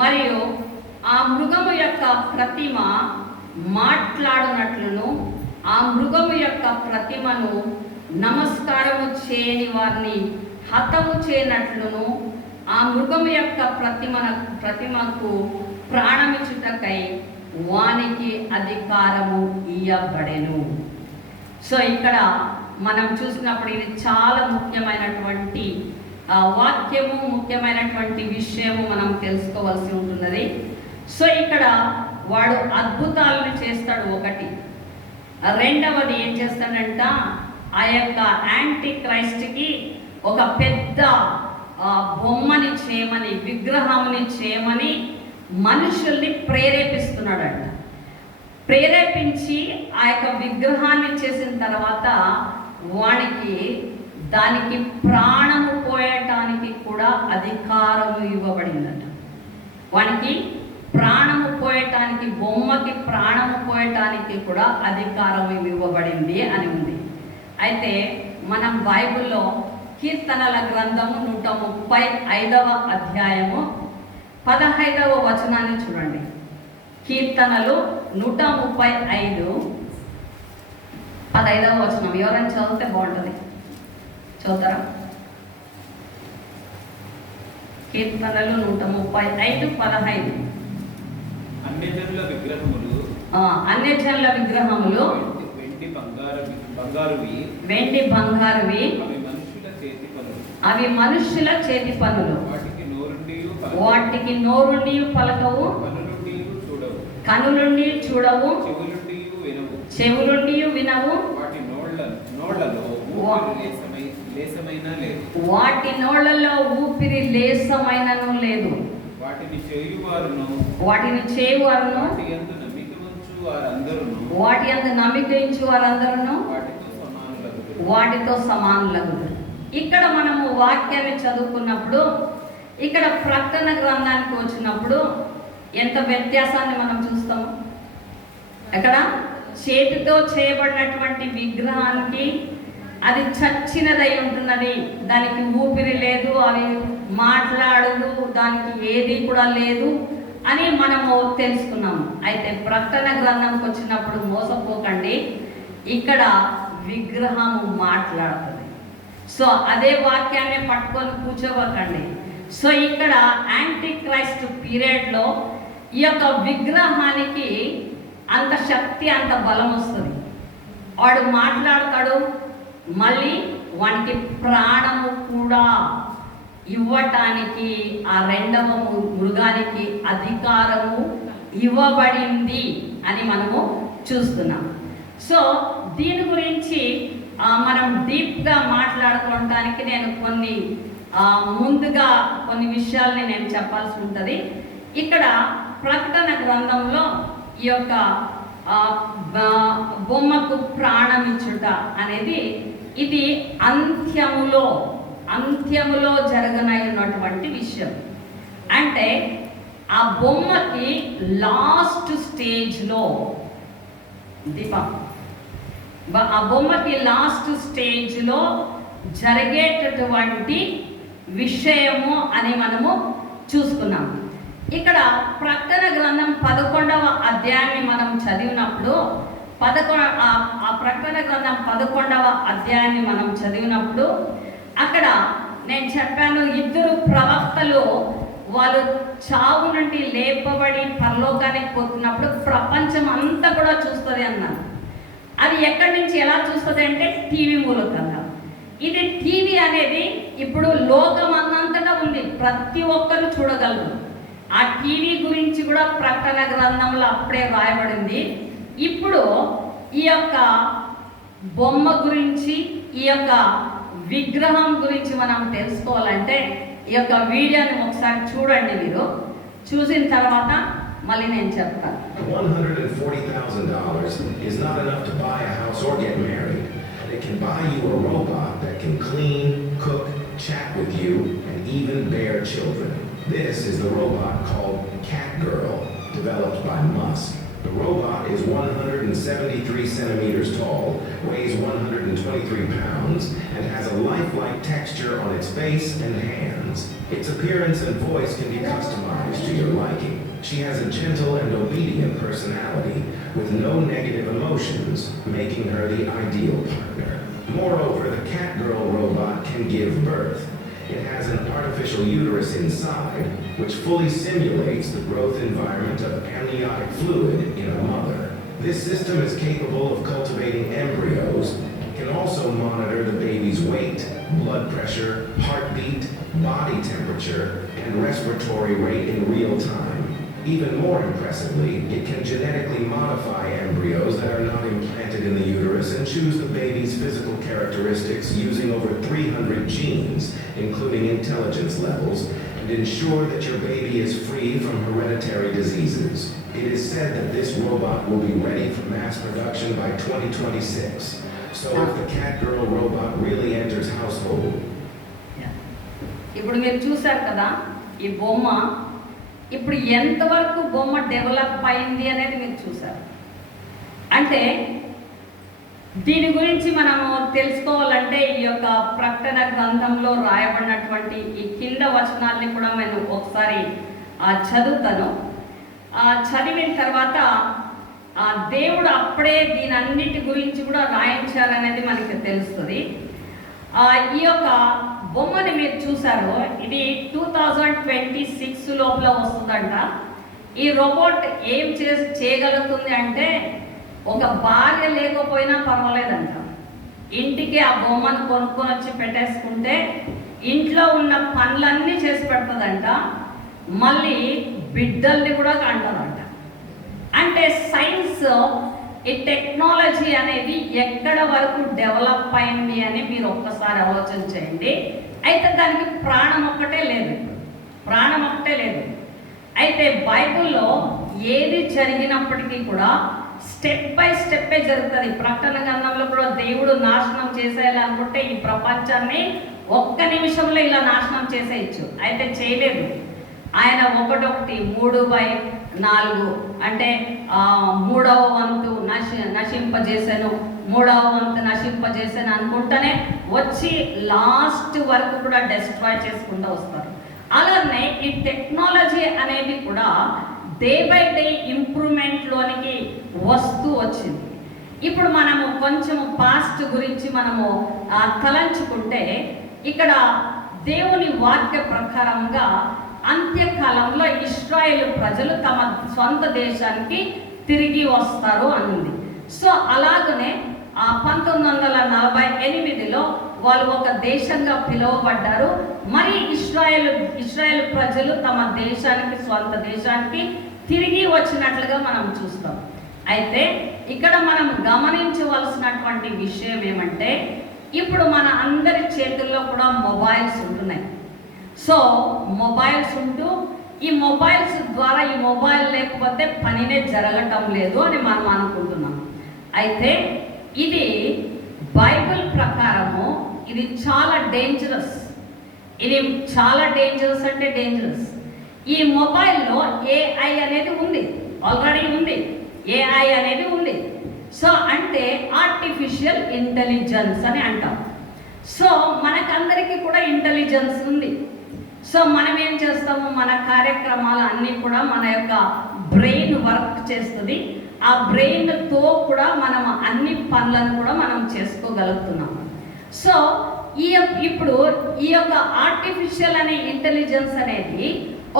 మరియు ఆ మృగము యొక్క ప్రతిమ మాట్లాడినట్లును, ఆ మృగము యొక్క ప్రతిమను నమస్కారము చేయని వారిని హతము చేయనట్లును, ఆ మృగము యొక్క ప్రతిమకు ప్రాణమిచ్చుటకై వానికి అధికారము ఇయ్యబడెను. సో ఇక్కడ మనం చూసినప్పుడు ఇది చాలా ముఖ్యమైనటువంటి వాక్యము, ముఖ్యమైనటువంటి విషయము మనం తెలుసుకోవాల్సి ఉంటున్నది. సో ఇక్కడ వాడు అద్భుతాలను చేస్తాడు ఒకటి. రెండవది ఏం చేస్తాడంట, ఆ యొక్క యాంటీ క్రైస్ట్కి ఒక పెద్ద బొమ్మని చేయమని, విగ్రహాన్ని చేయమని మనుషుల్ని ప్రేరేపిస్తున్నాడంట. ప్రేరేపించి ఆ యొక్క విగ్రహాన్ని చేసిన తర్వాత వానికి దానికి ప్రాణము పోయటానికి కూడా అధికారము ఇవ్వబడిందట. వానికి ప్రాణము పోయటానికి, బొమ్మకి ప్రాణము పోయటానికి కూడా అధికారం ఇవ్వబడింది అని ఉంది. అయితే మనం బైబిల్లో కీర్తనల గ్రంథము 135వ అధ్యాయము 15వ వచనాన్ని చూడండి. కీర్తనలు 135 15వ వచనం ఎవరైనా చదివితే బాగుంటుంది. చదువుతారా? కీర్తనలు 135:15. అన్యజనుల విగ్రహములు వెండి బంగారువి అవి మనుష్యుల చేతి పనులు. వాటికి నోరుండి పలకవు, కనులుండి చూడవు, చెవులుండి వినవు, వాటి నోళ్లలో ఊపిరి లేసమైనను లేదు. వాటిని చేయువారును వాటి యందు నమ్మిక ఉంచు వారందరూ వాటితో సమానులకు. ఇక్కడ మనము వాక్యాన్ని చదువుకున్నప్పుడు, ఇక్కడ ప్రకటన గ్రంథానికి వచ్చినప్పుడు ఎంత వ్యత్యాసాన్ని మనం చూస్తాము. అక్కడ చేతితో చేయబడినటువంటి విగ్రహానికి అది చచ్చినదై ఉంటున్నది, దానికి ఊపిరి లేదు, అవి మాట్లాడదు, దానికి ఏది కూడా లేదు అని మనము తెలుసుకున్నాము. అయితే ప్రకటన గ్రంథంకి వచ్చినప్పుడు మోసపోకండి, ఇక్కడ విగ్రహము మాట్లాడుతుంది. సో అదే వాక్యాన్ని పట్టుకొని కూర్చోవకండి. సో ఇక్కడ యాంటీ క్రైస్ట్ పీరియడ్లో ఈ యొక్క విగ్రహానికి అంత శక్తి, అంత బలం వస్తుంది. వాడు మాట్లాడతాడు, మళ్ళీ వానికి ప్రాణము కూడా ఇవ్వటానికి ఆ రెండవ మృగానికి అధికారము ఇవ్వబడింది అని మనము చూస్తున్నాం. సో దీని గురించి మనం డీప్గా మాట్లాడుకోవటానికి నేను ముందుగా కొన్ని విషయాల్ని నేను చెప్పాల్సి ఉంటుంది. ఇక్కడ ప్రకటన గ్రంథంలో ఈ యొక్క బొమ్మకు ప్రాణం ఇచ్చుట అనేది ఇది అంత్యములో జరగనటువంటి విషయం. అంటే ఆ బొమ్మకి లాస్ట్ స్టేజ్లో ఆ బొమ్మకి లాస్ట్ స్టేజ్లో జరిగేటటువంటి విషయము అని మనము చూసుకున్నాం. ఇక్కడ ప్రకటన గ్రంథం 11వ అధ్యాయాన్ని మనం చదివినప్పుడు ఆ ప్రకటన గ్రంథం 11వ అధ్యాయాన్ని మనం చదివినప్పుడు అక్కడ నేను చెప్పాను, 2 ప్రవక్తలు వాళ్ళు చావు నుండి లేపబడి పరలోకానికి పోతున్నప్పుడు ప్రపంచం అంతా కూడా చూస్తుంది అన్నారు. అది ఎక్కడి నుంచి ఎలా చూస్తుంది అంటే టీవీ మూలకంగా. ఇది టీవీ అనేది ఇప్పుడు లోకం అన్నంతటా ఉంది, ప్రతి ఒక్కరు చూడగలరు. ఆ టీవీ గురించి కూడా ప్రకటన గ్రంథంలో అప్పుడే రాయబడింది. ఇప్పుడు ఈ యొక్క బొమ్మ గురించి, ఈ యొక్క విగ్రహం గురించి మనం తెలుసుకోవాలంటే ఈ యొక్క వీడియోని ఒకసారి చూడండి. మీరు చూసిన తర్వాత మళ్ళీ నేను చెప్తాను. $140,000 is not enough to buy a house or get married. It can buy you a robot that can clean, cook, chat with you, and even bear children. This is the robot called Catgirl, developed by Musk. The robot is 173 centimeters tall, weighs 123 pounds, and has a lifelike texture on its face and hands. Its appearance and voice can be customized to your liking. She has a gentle and obedient personality with no negative emotions, making her the ideal partner. Moreover, the Catgirl robot can give birth. It has an artificial uterus inside, which fully simulates the growth environment of amniotic fluid in a mother. This system is capable of cultivating embryos. It can also monitor the baby's weight, blood pressure, heartbeat, body temperature, and respiratory rate in real time. Even more impressively, it can genetically modify embryos that are not implanted in the uterus and choose the baby's physical characteristics using over 300 genes, including intelligence levels, and ensure that your baby is free from hereditary diseases. It is said that this robot will be ready for mass production by 2026. So if the Catgirl robot really enters household. ఇప్పుడు మీరు చూశారు కదా ఈ బొమ్మ. ఇప్పుడు ఎంతవరకు బొమ్మ develop అయింది అనేది మీరు చూసారు. అంటే దీని గురించి మనము తెలుసుకోవాలంటే ఈ యొక్క ప్రకటన గ్రంథంలో రాయబడినటువంటి ఈ కింద వచనాల్ని కూడా నేను ఒకసారి చదువుతాను. చదివిన తర్వాత దేవుడు అప్పుడే దీని అన్నిటి గురించి కూడా రాయించారనేది మనకి తెలుస్తుంది. ఈ యొక్క బొమ్మని మీరు చూసారు, ఇది 2026 లోపల వస్తుందంట. ఈ రోబోట్ ఏం చేయగలుగుతుంది అంటే ఒక భార్య లేకపోయినా పర్వాలేదంట, ఇంటికి ఆ బొమ్మను కొనుక్కొని వచ్చి పెట్టేసుకుంటే ఇంట్లో ఉన్న పనులన్నీ చేసి పెడుతుందంట, మళ్ళీ బిడ్డల్ని కూడా కంటదంట. అంటే సైన్స్, ఈ టెక్నాలజీ అనేది ఎక్కడ వరకు డెవలప్ అయింది అని మీరు ఒక్కసారి ఆలోచన చేయండి. అయితే దానికి ప్రాణం ఒక్కటే లేదు. అయితే బైబిల్లో ఏది జరిగినప్పటికీ కూడా స్టెప్ బై స్టెప్పే జరుగుతుంది. ప్రకటన గ్రంథంలో కూడా దేవుడు నాశనం చేసేయాలనుకుంటే ఈ ప్రపంచాన్ని ఒక్క నిమిషంలో ఇలా నాశనం చేసేయచ్చు. అయితే చేయలేదు. ఆయన 1:3/4 అంటే 3వ వంతు నశింపజేసాను అనుకుంటానే వచ్చి లాస్ట్ వరకు కూడా డిస్ట్రాయ్ చేసుకుంటూ వస్తారు. అలానే ఈ టెక్నాలజీ అనేది కూడా డే బై డే ఇంప్రూవ్మెంట్లోనికి వస్తూ వచ్చింది. ఇప్పుడు మనము కొంచెం పాస్ట్ గురించి మనము తలంచుకుంటే ఇక్కడ దేవుని వాక్య ప్రకారంగా అంత్యకాలంలో ఇశ్రాయేలు ప్రజలు తమ సొంత దేశానికి తిరిగి వస్తారు అన్నది. సో అలాగనే 1948లో వాళ్ళు ఒక దేశంగా పిలువబడ్డారు. మరి ఇశ్రాయేలు ప్రజలు తమ దేశానికి, సొంత దేశానికి తిరిగి వచ్చినట్లుగా మనం చూస్తాం. అయితే ఇక్కడ మనం గమనించవలసినటువంటి విషయం ఏమంటే ఇప్పుడు మన అందరి చేతుల్లో కూడా మొబైల్స్ ఉంటున్నాయి. సో మొబైల్స్ ఉంటూ ఈ మొబైల్స్ ద్వారా ఈ మొబైల్ లేకపోతే పనినే జరగటం లేదు అని మనం అనుకుంటున్నాం. అయితే ఇది బైబిల్ ప్రకారము ఇది చాలా డేంజరస్. అంటే డేంజరస్. ఈ మొబైల్లో ఏఐ అనేది ఉంది, ఆల్రెడీ ఉంది. ఏఐ అనేది ఉంది. సో అంటే ఆర్టిఫిషియల్ ఇంటెలిజెన్స్ అని అంటాం. సో మనకందరికీ కూడా ఇంటెలిజెన్స్ ఉంది. సో మనం ఏం చేస్తాము, మన కార్యక్రమాలు అన్నీ కూడా మన యొక్క బ్రెయిన్ వర్క్ చేస్తుంది. ఆ బ్రెయిన్తో కూడా మనం అన్ని పనులను కూడా మనం చేసుకోగలుగుతున్నాం. సో ఇప్పుడు ఈ యొక్క ఆర్టిఫిషియల్ అనే ఇంటెలిజెన్స్ అనేది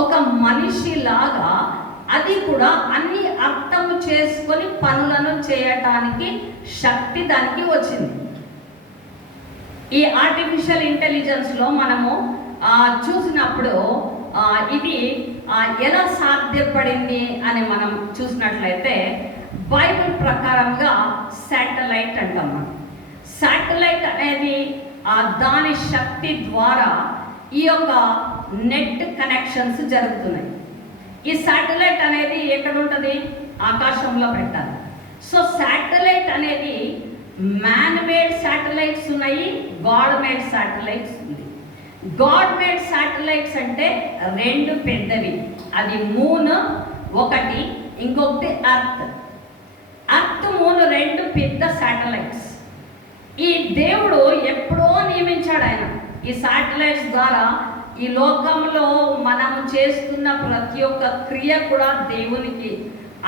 ఒక మనిషిలాగా అది కూడా అన్ని అర్థం చేసుకొని పనులను చేయటానికి శక్తి దానికి వచ్చింది. ఈ ఆర్టిఫిషియల్ ఇంటెలిజెన్స్లో మనము చూసినప్పుడు ఇది ఎలా సాధ్యపడింది అని మనం చూసినట్లయితే బైబిల్ ప్రకారంగా శాటిలైట్ అంటాం మనం. శాటిలైట్ అనేది దాని శక్తి ద్వారా ఈ యొక్క నెట్ కనెక్షన్స్ జరుగుతున్నాయి. ఈ శాటిలైట్ అనేది ఎక్కడ ఉంటుంది, ఆకాశంలో పెట్టాలి. సో శాటిలైట్ అనేది మ్యాన్ మేడ్ శాటిలైట్స్ ఉన్నాయి, గాడ్ మేడ్ శాటిలైట్స్ ఉంది. గాడ్ మేడ్ శాటిలైట్స్ అంటే రెండు పెద్దవి, అది మూన్ ఒకటి, ఇంకొకటి అర్త్. అర్త్ మూన్ రెండు పెద్ద శాటిలైట్స్. ఈ దేవుడు ఎప్పుడో నియమించాడు ఆయన. ఈ శాటిలైట్స్ ద్వారా ఈ లోకంలో మనం చేస్తున్న ప్రతి ఒక్క క్రియ కూడా దేవునికి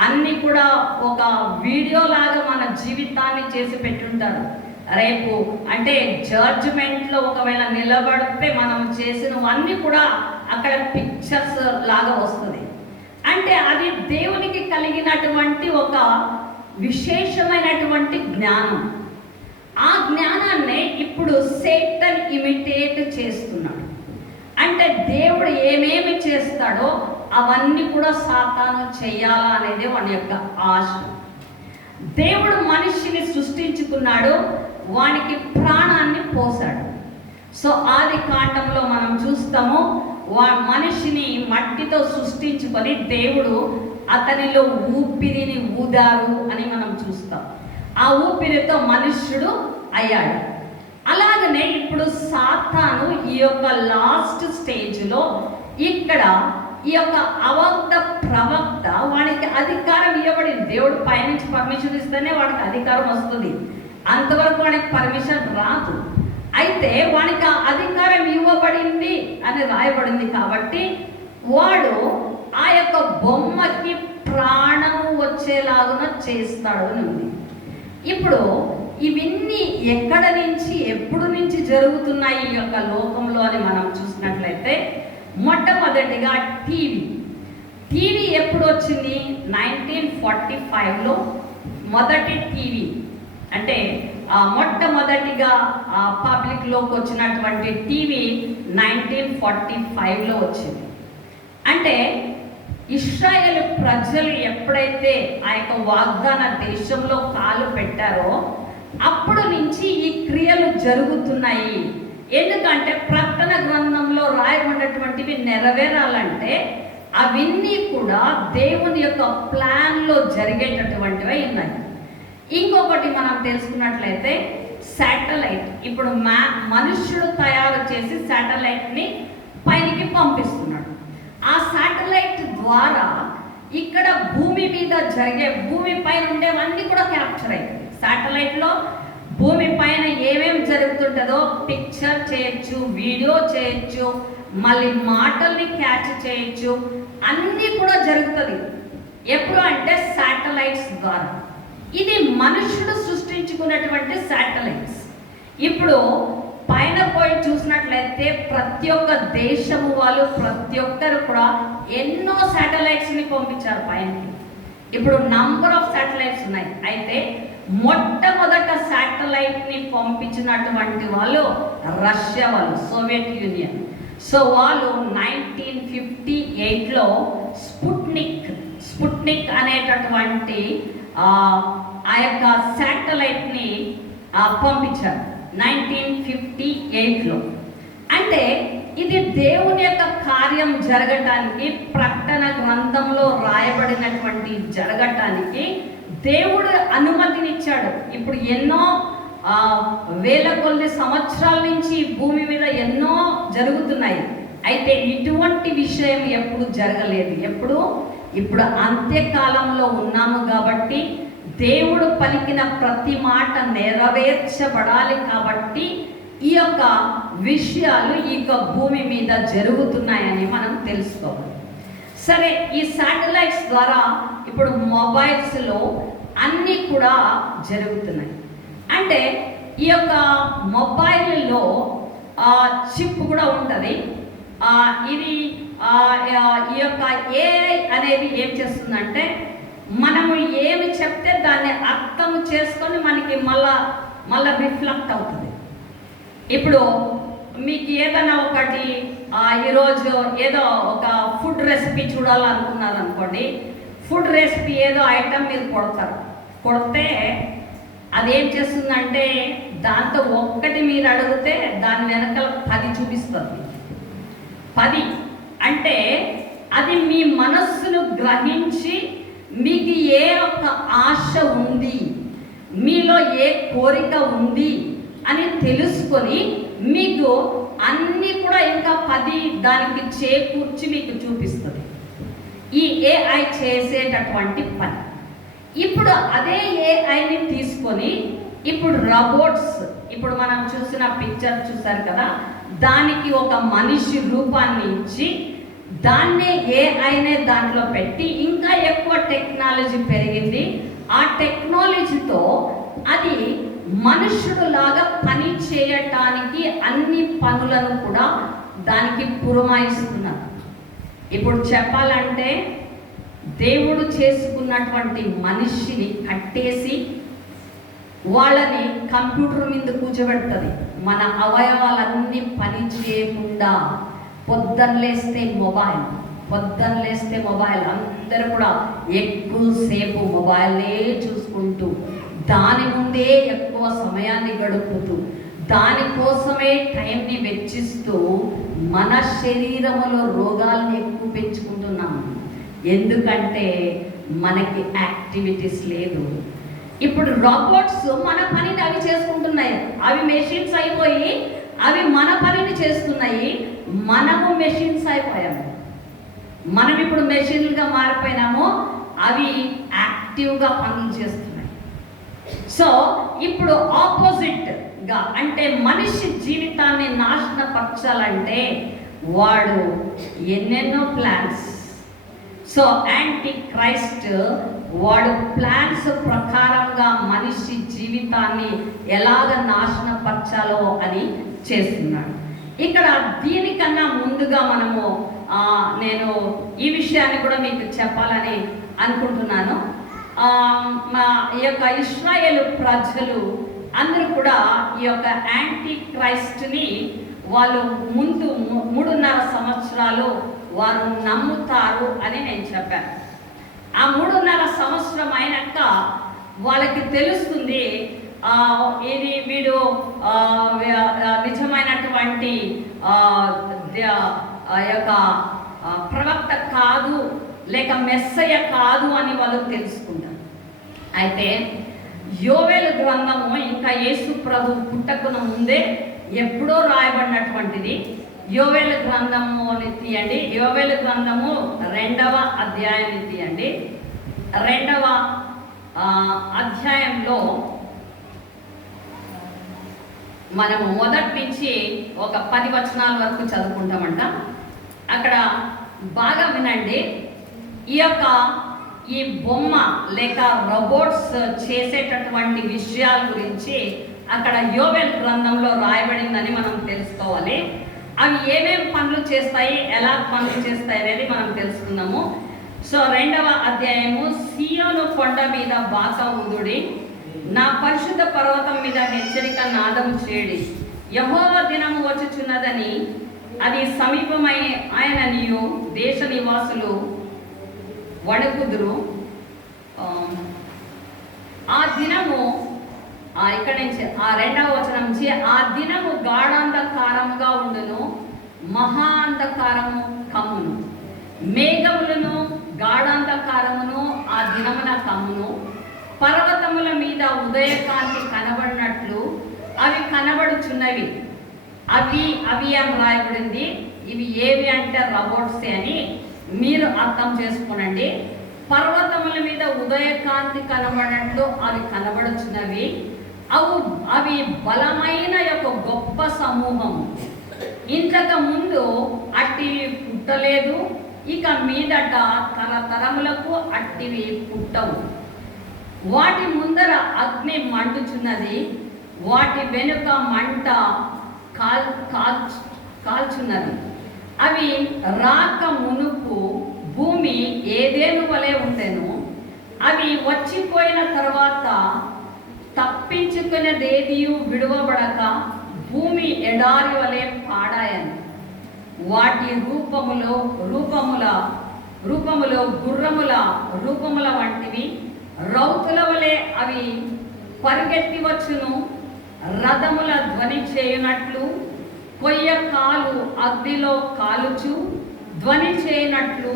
అన్ని కూడా ఒక వీడియో లాగా మన జీవితాన్ని చేసి పెట్టుంటారు. రేపు అంటే జడ్జిమెంట్లో ఒకవేళ నిలబడితే మనం చేసినవన్నీ కూడా అక్కడ పిక్చర్స్ లాగా వస్తుంది. అంటే అది దేవునికి కలిగినటువంటి ఒక విశేషమైనటువంటి జ్ఞానం. ఆ జ్ఞానాన్ని ఇప్పుడు సేటన్ ఇమిటేట్ చేస్తున్నాడు. అంటే దేవుడు ఏమేమి చేస్తాడో అవన్నీ కూడా సాతాను చేయాలా అనేది వాని యొక్క ఆశ. దేవుడు మనిషిని సృష్టించుకున్నాడు, వానికి ప్రాణాన్ని పోసాడు. సో ఆది కాండంలో మనం చూస్తాము, మనిషిని మట్టితో సృష్టించుకొని దేవుడు అతనిలో ఊపిరిని ఊదారు అని మనం చూస్తాం. ఆ ఊపిరితో మనుష్యుడు అయ్యాడు. అలాగనే ఇప్పుడు సాతాను ఈ యొక్క లాస్ట్ స్టేజ్లో ఇక్కడ ఈ యొక్క అవక్త ప్రవక్త వాడికి అధికారం ఇవ్వబడింది. దేవుడు పైనుంచి పర్మిషన్ ఇస్తేనే వాడికి అధికారం వస్తుంది, అంతవరకు వాడికి పర్మిషన్ రాదు. అయితే వాడికి ఆ అధికారం ఇవ్వబడింది అని రాయబడింది కాబట్టి వాడు ఆ యొక్క బొమ్మకి ప్రాణము వచ్చేలాగున చేస్తాడు అని ఉంది. ఇప్పుడు ఇవన్నీ ఎక్కడ నుంచి ఎప్పుడు నుంచి జరుగుతున్నాయి ఈ యొక్క లోకంలో అని మనం చూసినట్లయితే మొట్టమొదటిగా టీవీ ఎప్పుడు వచ్చింది? 1945లో మొదటి టీవీ అంటే మొట్టమొదటిగా పబ్లిక్లోకి వచ్చినటువంటి టీవీ 1945లో వచ్చింది. అంటే ఇశ్రాయేలు ప్రజలు ఎప్పుడైతే ఆ యొక్క వాగ్దాన దేశంలో కాలు పెట్టారో అప్పుడు నుంచి ఈ క్రియలు జరుగుతున్నాయి. ఎందుకంటే ప్రకటన గ్రంథంలో రాయబడినటువంటివి నెరవేరాలంటే అవన్నీ కూడా దేవుని యొక్క ప్లాన్లో జరిగేటటువంటివి ఉన్నాయి. ఇంకొకటి మనం తెలుసుకున్నట్లయితే శాటిలైట్, ఇప్పుడు మనుష్యుడు తయారు చేసి శాటిలైట్ని పైకి పంపిస్తున్నాడు. ఆ శాటిలైట్ ద్వారా ఇక్కడ భూమి మీద జరిగే, భూమి పైన ఉండేవన్నీ కూడా క్యాప్చర్ అవుతాయి. శాటిలైట్లో భూమి పైన ఏమేమి జరుగుతుంటుందో పిక్చర్ చేయొచ్చు, వీడియో చేయొచ్చు, మళ్ళీ మాటల్ని క్యాచ్ చేయొచ్చు, అన్నీ కూడా జరుగుతుంది. ఎప్పుడు అంటే శాటిలైట్స్ ద్వారా. ఇది మనుషుడు సృష్టించుకున్నటువంటి శాటిలైట్స్. ఇప్పుడు పైన పోయి చూసినట్లయితే ప్రతి ఒక్క దేశము వాళ్ళు ప్రతి ఒక్కరు కూడా ఎన్నో శాటిలైట్స్ని పంపించారు పైనకి. ఇప్పుడు నంబర్ ఆఫ్ శాటిలైట్స్ ఉన్నాయి. అయితే మొట్టమొదట శాటిలైట్ని పంపించినటువంటి వాళ్ళు రష్యా వాళ్ళు, సోవియట్ యూనియన్. సో వాళ్ళు 1958లో స్పుట్నిక్ అనేటటువంటి ఆ యొక్క శాటిలైట్ని పంపించారు 1958లో. అంటే ఇది దేవుని యొక్క కార్యం జరగటానికి, ప్రకటన గ్రంథంలో రాయబడినటువంటి జరగటానికి దేవుడు అనుమతినిచ్చాడు. ఇప్పుడు ఎన్నో వేల కొద్ది సంవత్సరాల నుంచి భూమి మీద ఎన్నో జరుగుతున్నాయి. అయితే ఇటువంటి విషయం ఎప్పుడు జరగలేదు. ఇప్పుడు అంత్యకాలంలో ఉన్నాము కాబట్టి దేవుడు పలికిన ప్రతి మాట నెరవేర్చబడాలి. కాబట్టి ఈ యొక్క విషయాలు ఈ యొక్క భూమి మీద జరుగుతున్నాయని మనం తెలుసుకోవాలి. సరే, ఈ శాటిలైట్స్ ద్వారా ఇప్పుడు మొబైల్స్లో అన్నీ కూడా జరుగుతున్నాయి. అంటే ఈ యొక్క మొబైల్లో చిప్ కూడా ఉంటుంది. ఇది ఈ యొక్క ఏఐ అనేది ఏం చేస్తుందంటే, మనము ఏమి చెప్తే దాన్ని అర్థం చేసుకొని మనకి మళ్ళా రిఫ్లెక్ట్ అవుతుంది. ఇప్పుడు మీకు ఏదైనా ఒకటి ఈరోజు ఏదో ఒక ఫుడ్ రెసిపీ చూడాలనుకున్నారు అనుకోండి, ఫుడ్ రెసిపీ ఏదో ఐటమ్ మీరు కొడితే అదేం చేస్తుందంటే, దాంతో ఒక్కటి మీరు అడిగితే దాని వెనకాల 10 చూపిస్తుంది. 10 అంటే అది మీ మనస్సును గ్రహించి మీకు ఏ ఒక్క ఆశ ఉంది, మీలో ఏ కోరిక ఉంది అని తెలుసుకొని మీకు అన్నీ కూడా ఇంకా 10 దానికి చేకూర్చి మీకు చూపిస్తుంది. ఈ ఏఐ చేసేటటువంటి పని. ఇప్పుడు అదే ఏఐని తీసుకొని ఇప్పుడు రోబోట్స్, ఇప్పుడు మనం చూసిన పిక్చర్ చూసారు కదా, దానికి ఒక మనిషి రూపాన్ని ఇచ్చి దాన్నే ఏఐనే దాంట్లో పెట్టి ఇంకా ఎక్కువ టెక్నాలజీ పెరిగింది. ఆ టెక్నాలజీతో అది మనుషుడులాగా పని చేయటానికి అన్ని పనులను కూడా దానికి పురమాయిస్తున్నారు. ఇప్పుడు చెప్పాలంటే దేవుడు చేసుకున్నటువంటి మనిషిని కట్టేసి వాళ్ళని కంప్యూటర్ మీద కూర్చోబెడుతుంది. మన అవయవాలన్నీ పని చేయకుండా పొద్దున్న లేస్తే మొబైల్, అందరూ కూడా ఎక్కువసేపు మొబైలే చూసుకుంటూ దాని ముందే ఎక్కువ సమయాన్ని గడుపుతూ దానికోసమే టైంని వెచ్చిస్తూ మన శరీరంలో రోగాలను ఎక్కువ పెంచుకుంటున్నాము. ఎందుకంటే మనకి యాక్టివిటీస్ లేదు. ఇప్పుడు రోబోట్స్ మన పనిని అవి చేసుకుంటున్నాయి. అవి మెషిన్స్ అయిపోయి అవి మన పనిని చేస్తున్నాయి. మనము మెషిన్స్ అయిపోయాము. మనం ఇప్పుడు మెషిన్లుగా మారిపోయినాము. అవి యాక్టివ్గా పనులు చేస్తున్నాయి. సో ఇప్పుడు ఆపోజిట్గా, అంటే మనిషి జీవితాన్ని నాశనపరచాలంటే వాడు ఎన్నెన్నో ప్లాన్స్. సో యాంటీ క్రైస్ట్ వాడు ప్లాన్స్ ప్రకారంగా మనిషి జీవితాన్ని ఎలాగ నాశనపరచాలో అని చేస్తున్నాడు. ఇక్కడ దీనికన్నా ముందుగా మనము నేను ఈ విషయాన్ని కూడా మీకు చెప్పాలని అనుకుంటున్నాను. ఈ యొక్క ఇశ్రాయేలు ప్రజలు అందరూ కూడా ఈ యొక్క యాంటీ క్రైస్ట్ని వాళ్ళు ముందు 3.5 సంవత్సరాలు వారు నమ్ముతారు అని నేను చెప్పాను. ఆ 3.5 సంవత్సరం అయినాక వాళ్ళకి తెలుస్తుంది ఇది వీడు నిజమైనటువంటి యొక్క ప్రవక్త కాదు, లేక మెస్సయ్య కాదు అని వాళ్ళు తెలుసుకుంటారు. అయితే యోవేలు గ్రంథము ఇంకా యేసు ప్రభు పుట్టకున ముందే ఎప్పుడో రాయబడినటువంటిది. యోవేలు గ్రంథముని తీయండి. యోవేలు గ్రంథము 2వ అధ్యాయాన్ని తీయండి. 2వ అధ్యాయంలో మనము మొదటి నుంచి ఒక 10 వచనాల వరకు చదువుకుంటామంట. అక్కడ బాగా వినండి. ఈ బొమ్మ లేక రోబోట్స్ చేసేటటువంటి విషయాల గురించి అక్కడ యోవేలు గ్రంథంలో రాయబడిందని మనం తెలుసుకోవాలి. అవి ఏమేమి పనులు చేస్తాయి, ఎలా పనులు చేస్తాయి అనేది మనం తెలుసుకుందాము. సో 2వ అధ్యాయము, సీయోను కొండ మీద బాక ఊదుడి, నా పరిశుద్ధ పర్వతం మీద హెచ్చరిక నాదము చేయడి, యెహోవా దినము వచ్చుచున్నదని అది సమీపమై ఆయననియు దేశ నివాసులు వణుకుదురు. ఆ దినము ఇక్కడ నుంచి 2వ వచనం నుంచి, ఆ దినము గాఢాంధకారముగా ఉండును, మహా అంధకారము కమ్మును, మేఘములను గాఢాంధకారమును ఆ దినమున కమ్మును, పర్వతముల మీద ఉదయకాంతి కనబడినట్లు అవి కనబడుచున్నవి. అవి అని రాయబడింది. ఇవి ఏవి అంటే రోబోట్సే అని మీరు అర్థం చేసుకోనండి. పర్వతముల మీద ఉదయకాంతి కనబడినట్లు అవి కనబడుచున్నవి. అవి బలమైన యొక్క గొప్ప సమూహం. ఇంతకు ముందు అట్టివి పుట్టలేదు, ఇక మీదట తరతరములకు అట్టివి పుట్టవు. వాటి ముందర అగ్ని మండుచున్నది, వాటి వెనుక మంట కాల్చున్నది. అవి రాక మునుపు భూమి ఏదేను వలె ఉండెను. అవి వచ్చిపోయిన తర్వాత తప్పించుకునేదేదియు విడువబడక భూమి ఎడారి వలె పాడాయను. వాటి రూపములో గుర్రముల రూపముల వంటివి, రౌతుల వలె అవి పరిగెత్తి వచ్చును. రథముల ధ్వని చేయునట్లు, కొయ్య కాలు అగ్నిలో కాలుచు ధ్వని చేయనట్లు,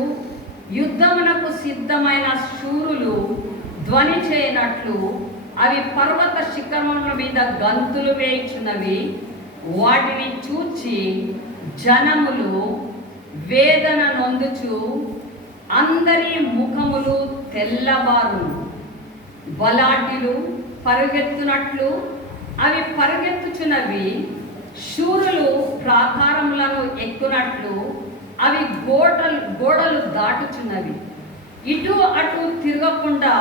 యుద్ధమునకు సిద్ధమైన శూరులు ధ్వని చేయనట్లు అవి పర్వత శిఖరముల మీద గంతులు వేయుచున్నవి. వాటిని చూచి జనములు వేదన నొందుచు అందరి ముఖములు తెల్లబారు. బలాఢ్యులు పరుగెత్తునట్లు అవి పరుగెత్తుచున్నవి. శూరులు ప్రాకారములను ఎక్కునట్లు అవి గోడలు దాటుచున్నవి. ఇటు అటు తిరగకుండా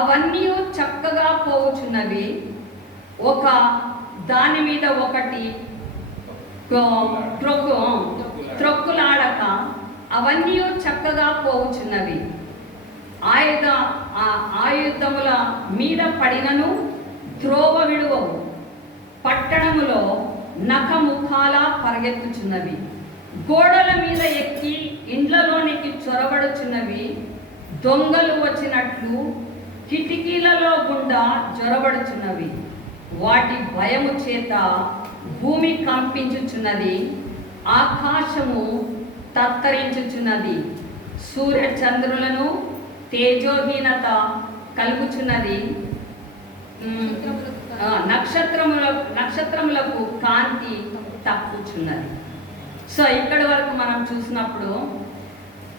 అవన్నీ చక్కగా పోవుచున్నవి. ఒక దాని మీద ఒకటి త్రొక్కులాడక అవన్నీ చక్కగా పోవుచున్నవి. ఆయుధముల మీద పడినను త్రోవ విడువవు. పట్టణములో నఖముఖాల పరిగెత్తుచున్నవి. గోడల మీద ఎక్కి ఇండ్లలోనికి చొరబడుచున్నవి. దొంగలు వచ్చినట్లు కిటికీలలో గుండా జొరబడుచున్నవి. వాటి భయము చేత భూమి కంపించుచున్నది, ఆకాశము తత్తరించుచున్నది. సూర్య చంద్రులను తేజోహీనత కలుగుచున్నది. నక్షత్రములకు కాంతి తప్పుచున్నది. సో ఇక్కడి వరకు మనం చూసినప్పుడు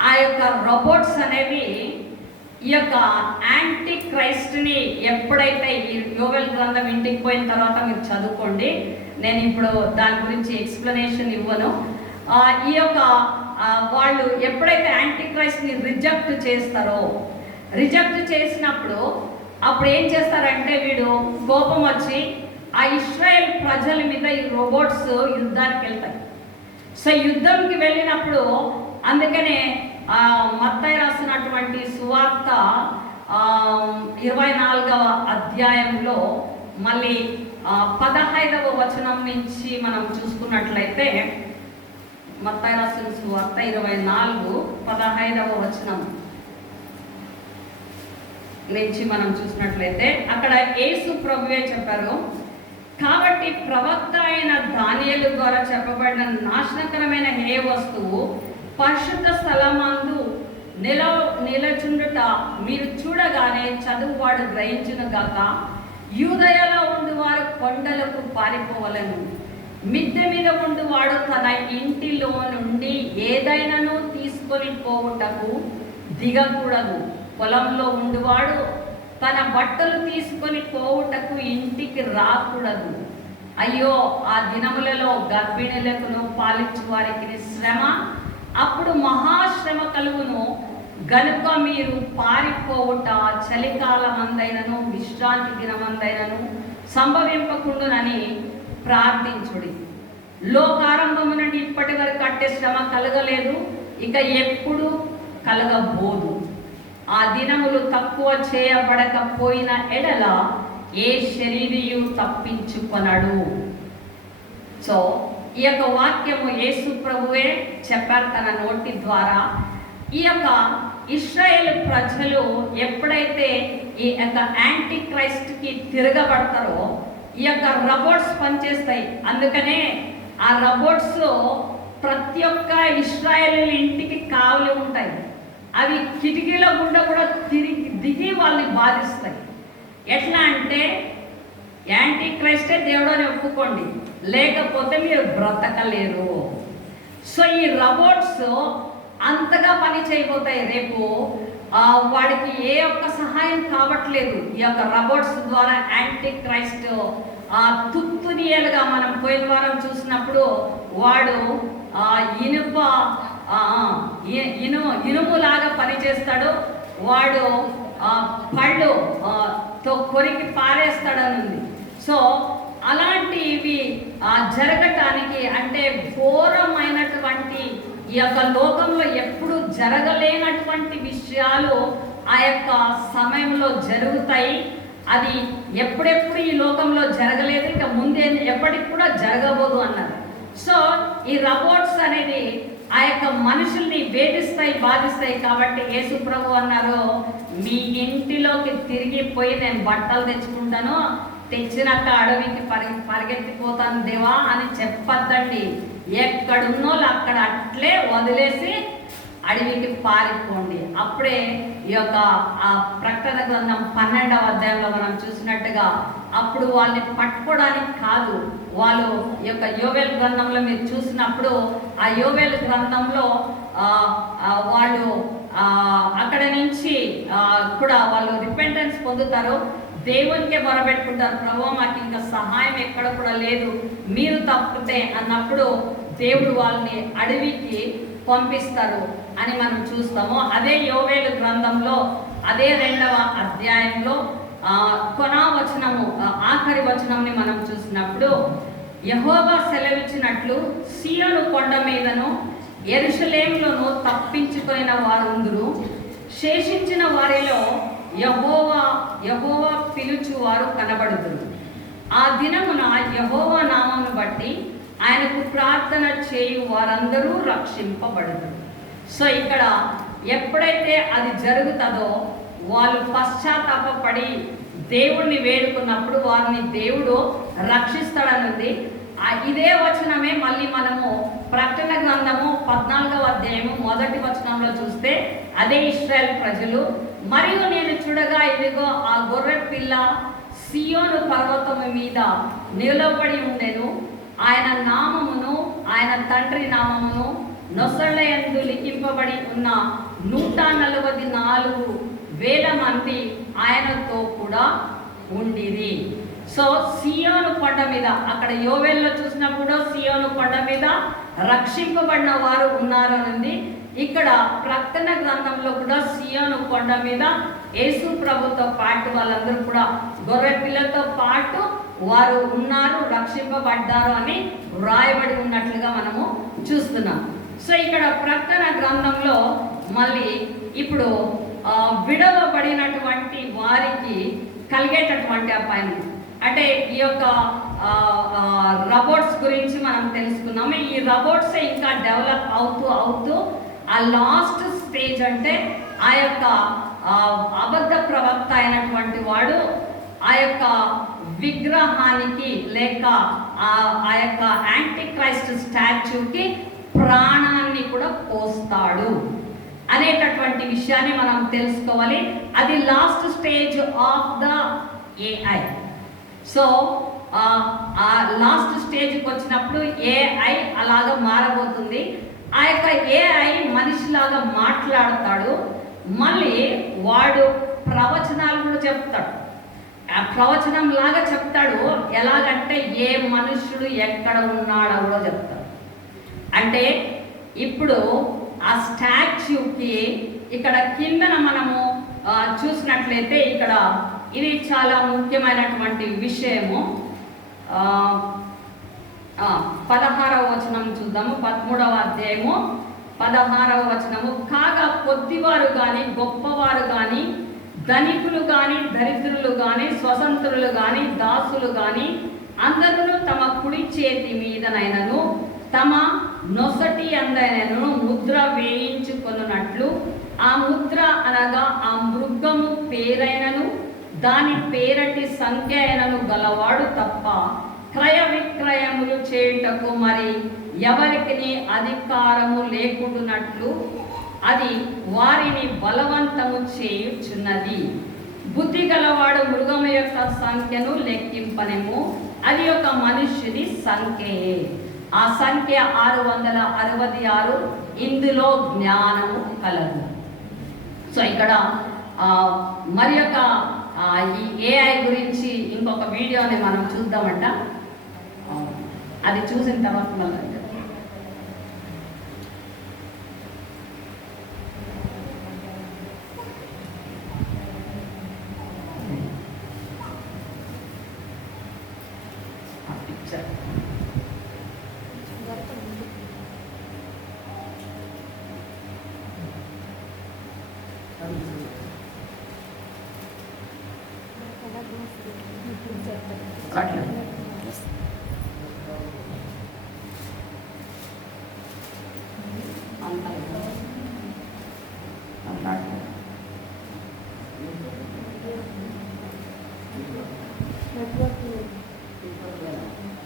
ఆ యొక్క రోబోట్స్ అనేవి ఈ యొక్క యాంటీ క్రైస్ట్ని ఎప్పుడైతే ఈ యోవెల్ గ్రంథం ఇంటికి పోయిన తర్వాత మీరు చదువుకోండి, నేను ఇప్పుడు దాని గురించి ఎక్స్ప్లెనేషన్ ఇవ్వను. ఈ యొక్క వాళ్ళు ఎప్పుడైతే యాంటీ క్రైస్ట్ని రిజెక్ట్ చేసినప్పుడు అప్పుడు ఏం చేస్తారంటే వీడు కోపం వచ్చి ఆ ఇశ్రాయేల్ ప్రజల మీద ఈ రోబోట్స్ యుద్ధానికి వెళ్తాయి. సో యుద్ధంకి వెళ్ళినప్పుడు అందుకనే మత్తయి రాసినటువంటి సువార్త 24వ అధ్యాయంలో మళ్ళీ 15వ వచనం నుంచి మనం చూసుకున్నట్లయితే, మత్తయి రాసిన సువార్త 24:15వ వచనం నుంచి మనం చూసినట్లయితే అక్కడ యేసు ప్రభువే చెప్పారు, కాబట్టి ప్రవక్త అయిన దానియేలు ద్వారా చెప్పబడిన నాశనకరమైన ఏ వస్తువు పరిశుద్ధ స్థలమందు నిలచుండుట మీరు చూడగానే చదువువాడు గ్రహించును గాక. యూదయలో ఉండువారు కొండలకు పారిపోవలను. మిద్దె మీద ఉండువాడు తన ఇంటిలో నుండి ఏదైనాను తీసుకొని పోవుటకు దిగకూడదు. పొలంలో ఉండువాడు తన బట్టలు తీసుకొని పోవుటకు ఇంటికి రాకూడదు. అయ్యో ఆ దినములలో గర్భిణులకును పాలించు వారికి శ్రమ, అప్పుడు మహాశ్రమ కలుగును. గనుక మీరు పారిపోవుట చలికాలమందైనను విశ్రాంతి దినమందైనను సంభవింపకుండునని ప్రార్థించుడి. లోకారంభము నుండి ఇప్పటి వరకు అట్టే శ్రమ కలగలేదు, ఇక ఎప్పుడు కలగబోదు. ఆ దినములు తక్కువ చేయబడకపోయిన ఎడల ఏ శరీరియు తప్పించుకొనడు. సో ఈ యొక్క వాక్యము యేసు ప్రభువే చెప్పారు తన నోటి ద్వారా. ఈ యొక్క ఇశ్రాయేల్ ప్రజలు ఎప్పుడైతే ఈ యొక్క యాంటీ క్రైస్ట్కి తిరగబడతారో ఈ యొక్క రోబోట్స్ పనిచేస్తాయి. అందుకనే ఆ రోబోట్స్ ప్రతి ఒక్క ఇశ్రాయేల్ ఇంటికి కావలి ఉంటాయి. అవి కిటికీల గుండా కూడా దిగి వాళ్ళని బాధిస్తాయి. ఎట్లా అంటే యాంటీ క్రైస్టే దేవుడు అని ఒప్పుకోండి, లేకపోతే మీరు బ్రతకలేరు. సో ఈ రోబోట్స్ అంతగా పని చేయబోతాయి. రేపు వాడికి ఏ ఒక్క సహాయం కావట్లేదు. ఈ యొక్క రోబోట్స్ ద్వారా యాంటీ క్రైస్ట్ తుత్తునియలుగా మనం పోయిన వారం చూసినప్పుడు వాడు ఇనుములాగా పనిచేస్తాడు, వాడు పళ్ళు తో కొరికి పారేస్తాడని ఉంది. సో అలాంటివి జరగటానికి అంటే ఘోరమైనటువంటి ఈ యొక్క లోకంలో ఎప్పుడు జరగలేనటువంటి విషయాలు ఆ యొక్క సమయంలో జరుగుతాయి. అది ఎప్పుడెప్పుడు ఈ లోకంలో జరగలేదు, ఇక ముందే ఎప్పటికి కూడా జరగబోదు అన్నారు. సో ఈ రోబోట్స్ అనేది ఆ యొక్క మనుషుల్ని వేధిస్తాయి, బాధిస్తాయి. కాబట్టి యేసు ప్రభు అన్నారు, మీ ఇంటిలోకి తిరిగిపోయి నేను బట్టలు తెచ్చుకుంటాను, తెచ్చినాక అడవికి పరిగెత్తిపోతాను దేవా అని చెప్పద్దండి. ఎక్కడున్నోళ్ళు అక్కడ అట్లే వదిలేసి అడవికి పారిపోండి. అప్పుడే ఈ యొక్క ప్రకటన గ్రంథం 12వ అధ్యాయంలో మనం చూసినట్టుగా అప్పుడు వాళ్ళని పట్టుకోవడానికి కాదు, వాళ్ళు ఈ యొక్క యోవేలు గ్రంథంలో మీరు చూసినప్పుడు ఆ యోవేలు గ్రంథంలో వాళ్ళు అక్కడ నుంచి కూడా వాళ్ళు రిపెంటెన్స్ పొందుతారు, దేవునికే మొరబెట్టుకుంటారు, ప్రభువా మాకు ఇంకా సహాయం ఎక్కడ కూడా లేదు, మీరు తప్పితే అన్నప్పుడు దేవుడు వాళ్ళని అడవికి పంపిస్తారు అని మనం చూస్తాము. అదే యోవేలు గ్రంథంలో అదే 2వ అధ్యాయంలో ఆఖరి వచనంని మనం చూసినప్పుడు యెహోవా సెలవిచ్చినట్లు సీయోను కొండ మీదను యెరూషలేములోను తప్పించుకొనిన వారందరూ శేషించిన వారిలో యెహోవా పిలుచువారు కనబడుదురు. ఆ దినమున యెహోవా నామమును బట్టి ఆయనకు ప్రార్థన చేయు వారందరూ రక్షింపబడుదురు. సో ఇక్కడ ఎప్పుడైతే అది జరుగుతుందో వాళ్ళు పశ్చాత్తాపడి దేవుడిని వేడుకున్నప్పుడు వారిని దేవుడు రక్షిస్తాడనుంది. ఇదే వచనమే మళ్ళీ మనము ప్రకటన గ్రంథము 14వ అధ్యాయము 1వ వచనంలో చూస్తే అదే ఇశ్రాయేల్ ప్రజలు, మరియు నేను చూడగా ఇదిగో ఆ గొర్రె పిల్ల సియోను పర్వతము మీద నిలబడి ఉండెను, ఆయన నామమును ఆయన తండ్రి నామమును నొసళ్ళ యందు లిఖింపబడి ఉన్న 144,000 మంది ఆయనతో కూడా ఉండిరి. సో సియోను కొండ మీద అక్కడ యోవేల్లో చూసినప్పుడు సియోను కొండ మీద రక్షింపబడిన వారు ఉన్నారు అని, ఇక్కడ ప్రకటన గ్రంథంలో కూడా సియోను కొండ మీద యేసు ప్రభుతో పాటు వాళ్ళందరూ కూడా గొర్రె పిల్లతో పాటు వారు ఉన్నారు, రక్షింపబడ్డారు అని వ్రాయబడి ఉన్నట్లుగా మనము చూస్తున్నాం. సో ఇక్కడ ప్రకటన గ్రంథంలో మళ్ళీ ఇప్పుడు విడవబడినటువంటి వారికి కలిగేటటువంటి అపాయం అంటే ఈ యొక్క రోబోట్స్ గురించి మనం తెలుసుకున్నాము. ఈ రోబోట్స్ ఇంకా డెవలప్ అవుతూ ఆ లాస్ట్ స్టేజ్ అంటే ఆ యొక్క అబద్ధ ప్రవక్త అయినటువంటి వాడు ఆ యొక్క విగ్రహానికి లేక ఆ యొక్క యాంటీ క్రైస్ట్ స్టాచ్యూకి ప్రాణాన్ని కూడా పోస్తాడు అనేటటువంటి విషయాన్ని మనం తెలుసుకోవాలి. అది last stage of the AI. So ఆ లాస్ట్ స్టేజ్కి వచ్చినప్పుడు ఏఐ అలాగా మారబోతుంది. ఆ యొక్క ఏఐ మనిషిలాగా మాట్లాడతాడు, మళ్ళీ వాడు ప్రవచనాలు కూడా చెప్తాడు. ఆ ప్రవచనం లాగా చెప్తాడు, ఎలాగంటే ఏ మనుష్యుడు ఎక్కడ ఉన్నాడో కూడా చెప్తాడు. అంటే ఇప్పుడు ఆ స్టాచ్యూకి ఇక్కడ కిందన మనము చూసినట్లయితే ఇక్కడ ఇది చాలా ముఖ్యమైనటువంటి విషయము. 16వ వచనం చూద్దాము. 13వ అధ్యాయము 16వ వచనము. కాగా కొద్దివారు కానీ గొప్పవారు కానీ ధనికులు కానీ దరిద్రులు కానీ స్వతంత్రులు కానీ దాసులు కానీ అందరూ తమ కుడి చేతి మీదనైనను తమ నొసటి అందైనను ముద్ర వేయించుకొనున్నట్లు ఆ ముద్ర అనగా ఆ మృగము పేరైనను దాని పేరటి సంఖ్య అయినను గలవాడు తప్ప క్రయ విక్రయములు చేయుటకు మరి ఎవరికి అధికారము లేకుండానట్లు అది వారిని బలవంతము చేయుచున్నది. బుద్ధి గలవాడు మృగము యొక్క సంఖ్యను లెక్కింపనేమో, అది ఒక మనుష్యుని సంఖ్యే. ఆ సంఖ్య 666. ఇందులో జ్ఞానము కలదు. సో ఇక్కడ మరి యొక్క ఈ ఏఐ గురించి ఇంకొక వీడియోని మనం చూద్దామంట. అది చూసిన తర్వాత మళ్ళీ పిక్చర్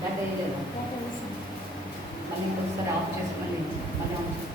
అట్లా మళ్ళీ ఒకసారి ఆఫ్ చేసి మళ్ళీ మళ్ళీ ఆన్ చేసి.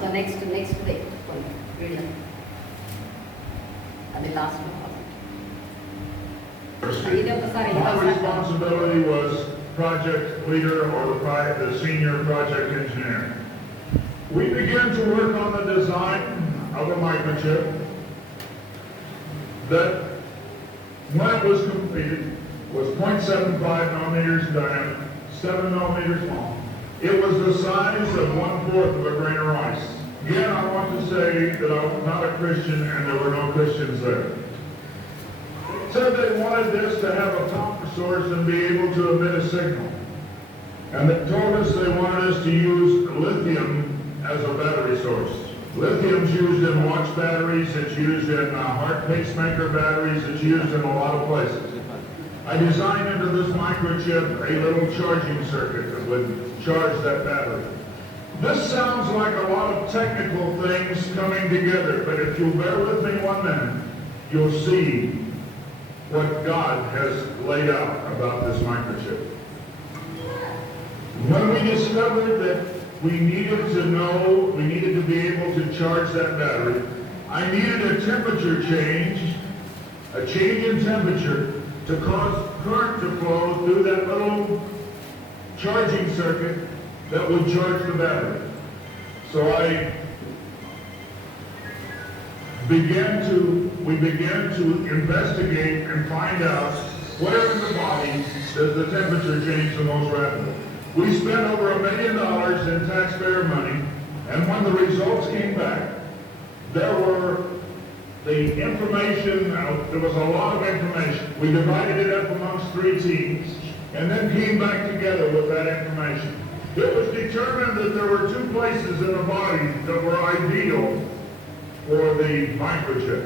సో నెక్స్ట్ వీడియో అది లాస్ట్ ఇది ఒకసారి My responsibility was project leader or the senior project engineer. We began to work on the design of a microchip that, when it was completed, was 0.75 millimeters in diameter, 7 millimeters long. It was the size of 1/4 of a grain of rice. Again, I want to say that I was not a Christian and there were no Christians there. Said they wanted this to have a power source and be able to emit a signal. And they told us they wanted us to use lithium as a battery source. Lithium's used in watch batteries, it's used in heart pacemaker batteries, it's used in a lot of places. I designed into this microchip a little charging circuit that would charge that battery. This sounds like a lot of technical things coming together, but if you'll bear with me 1 minute, you'll see what God has laid out about this microchip. When we discovered that we needed to be able to charge that battery, I needed a temperature change, a change in temperature to cause current to flow through that little charging circuit that would charge the battery. So we began to investigate and find out where in the body does the temperature change the most rapidly. We spent over $1 million in taxpayer money, and when the results came back, there was a lot of information. We divided it up amongst 3 teams, and then came back together with that information. It was determined that there were 2 places in the body that were ideal for the microchip.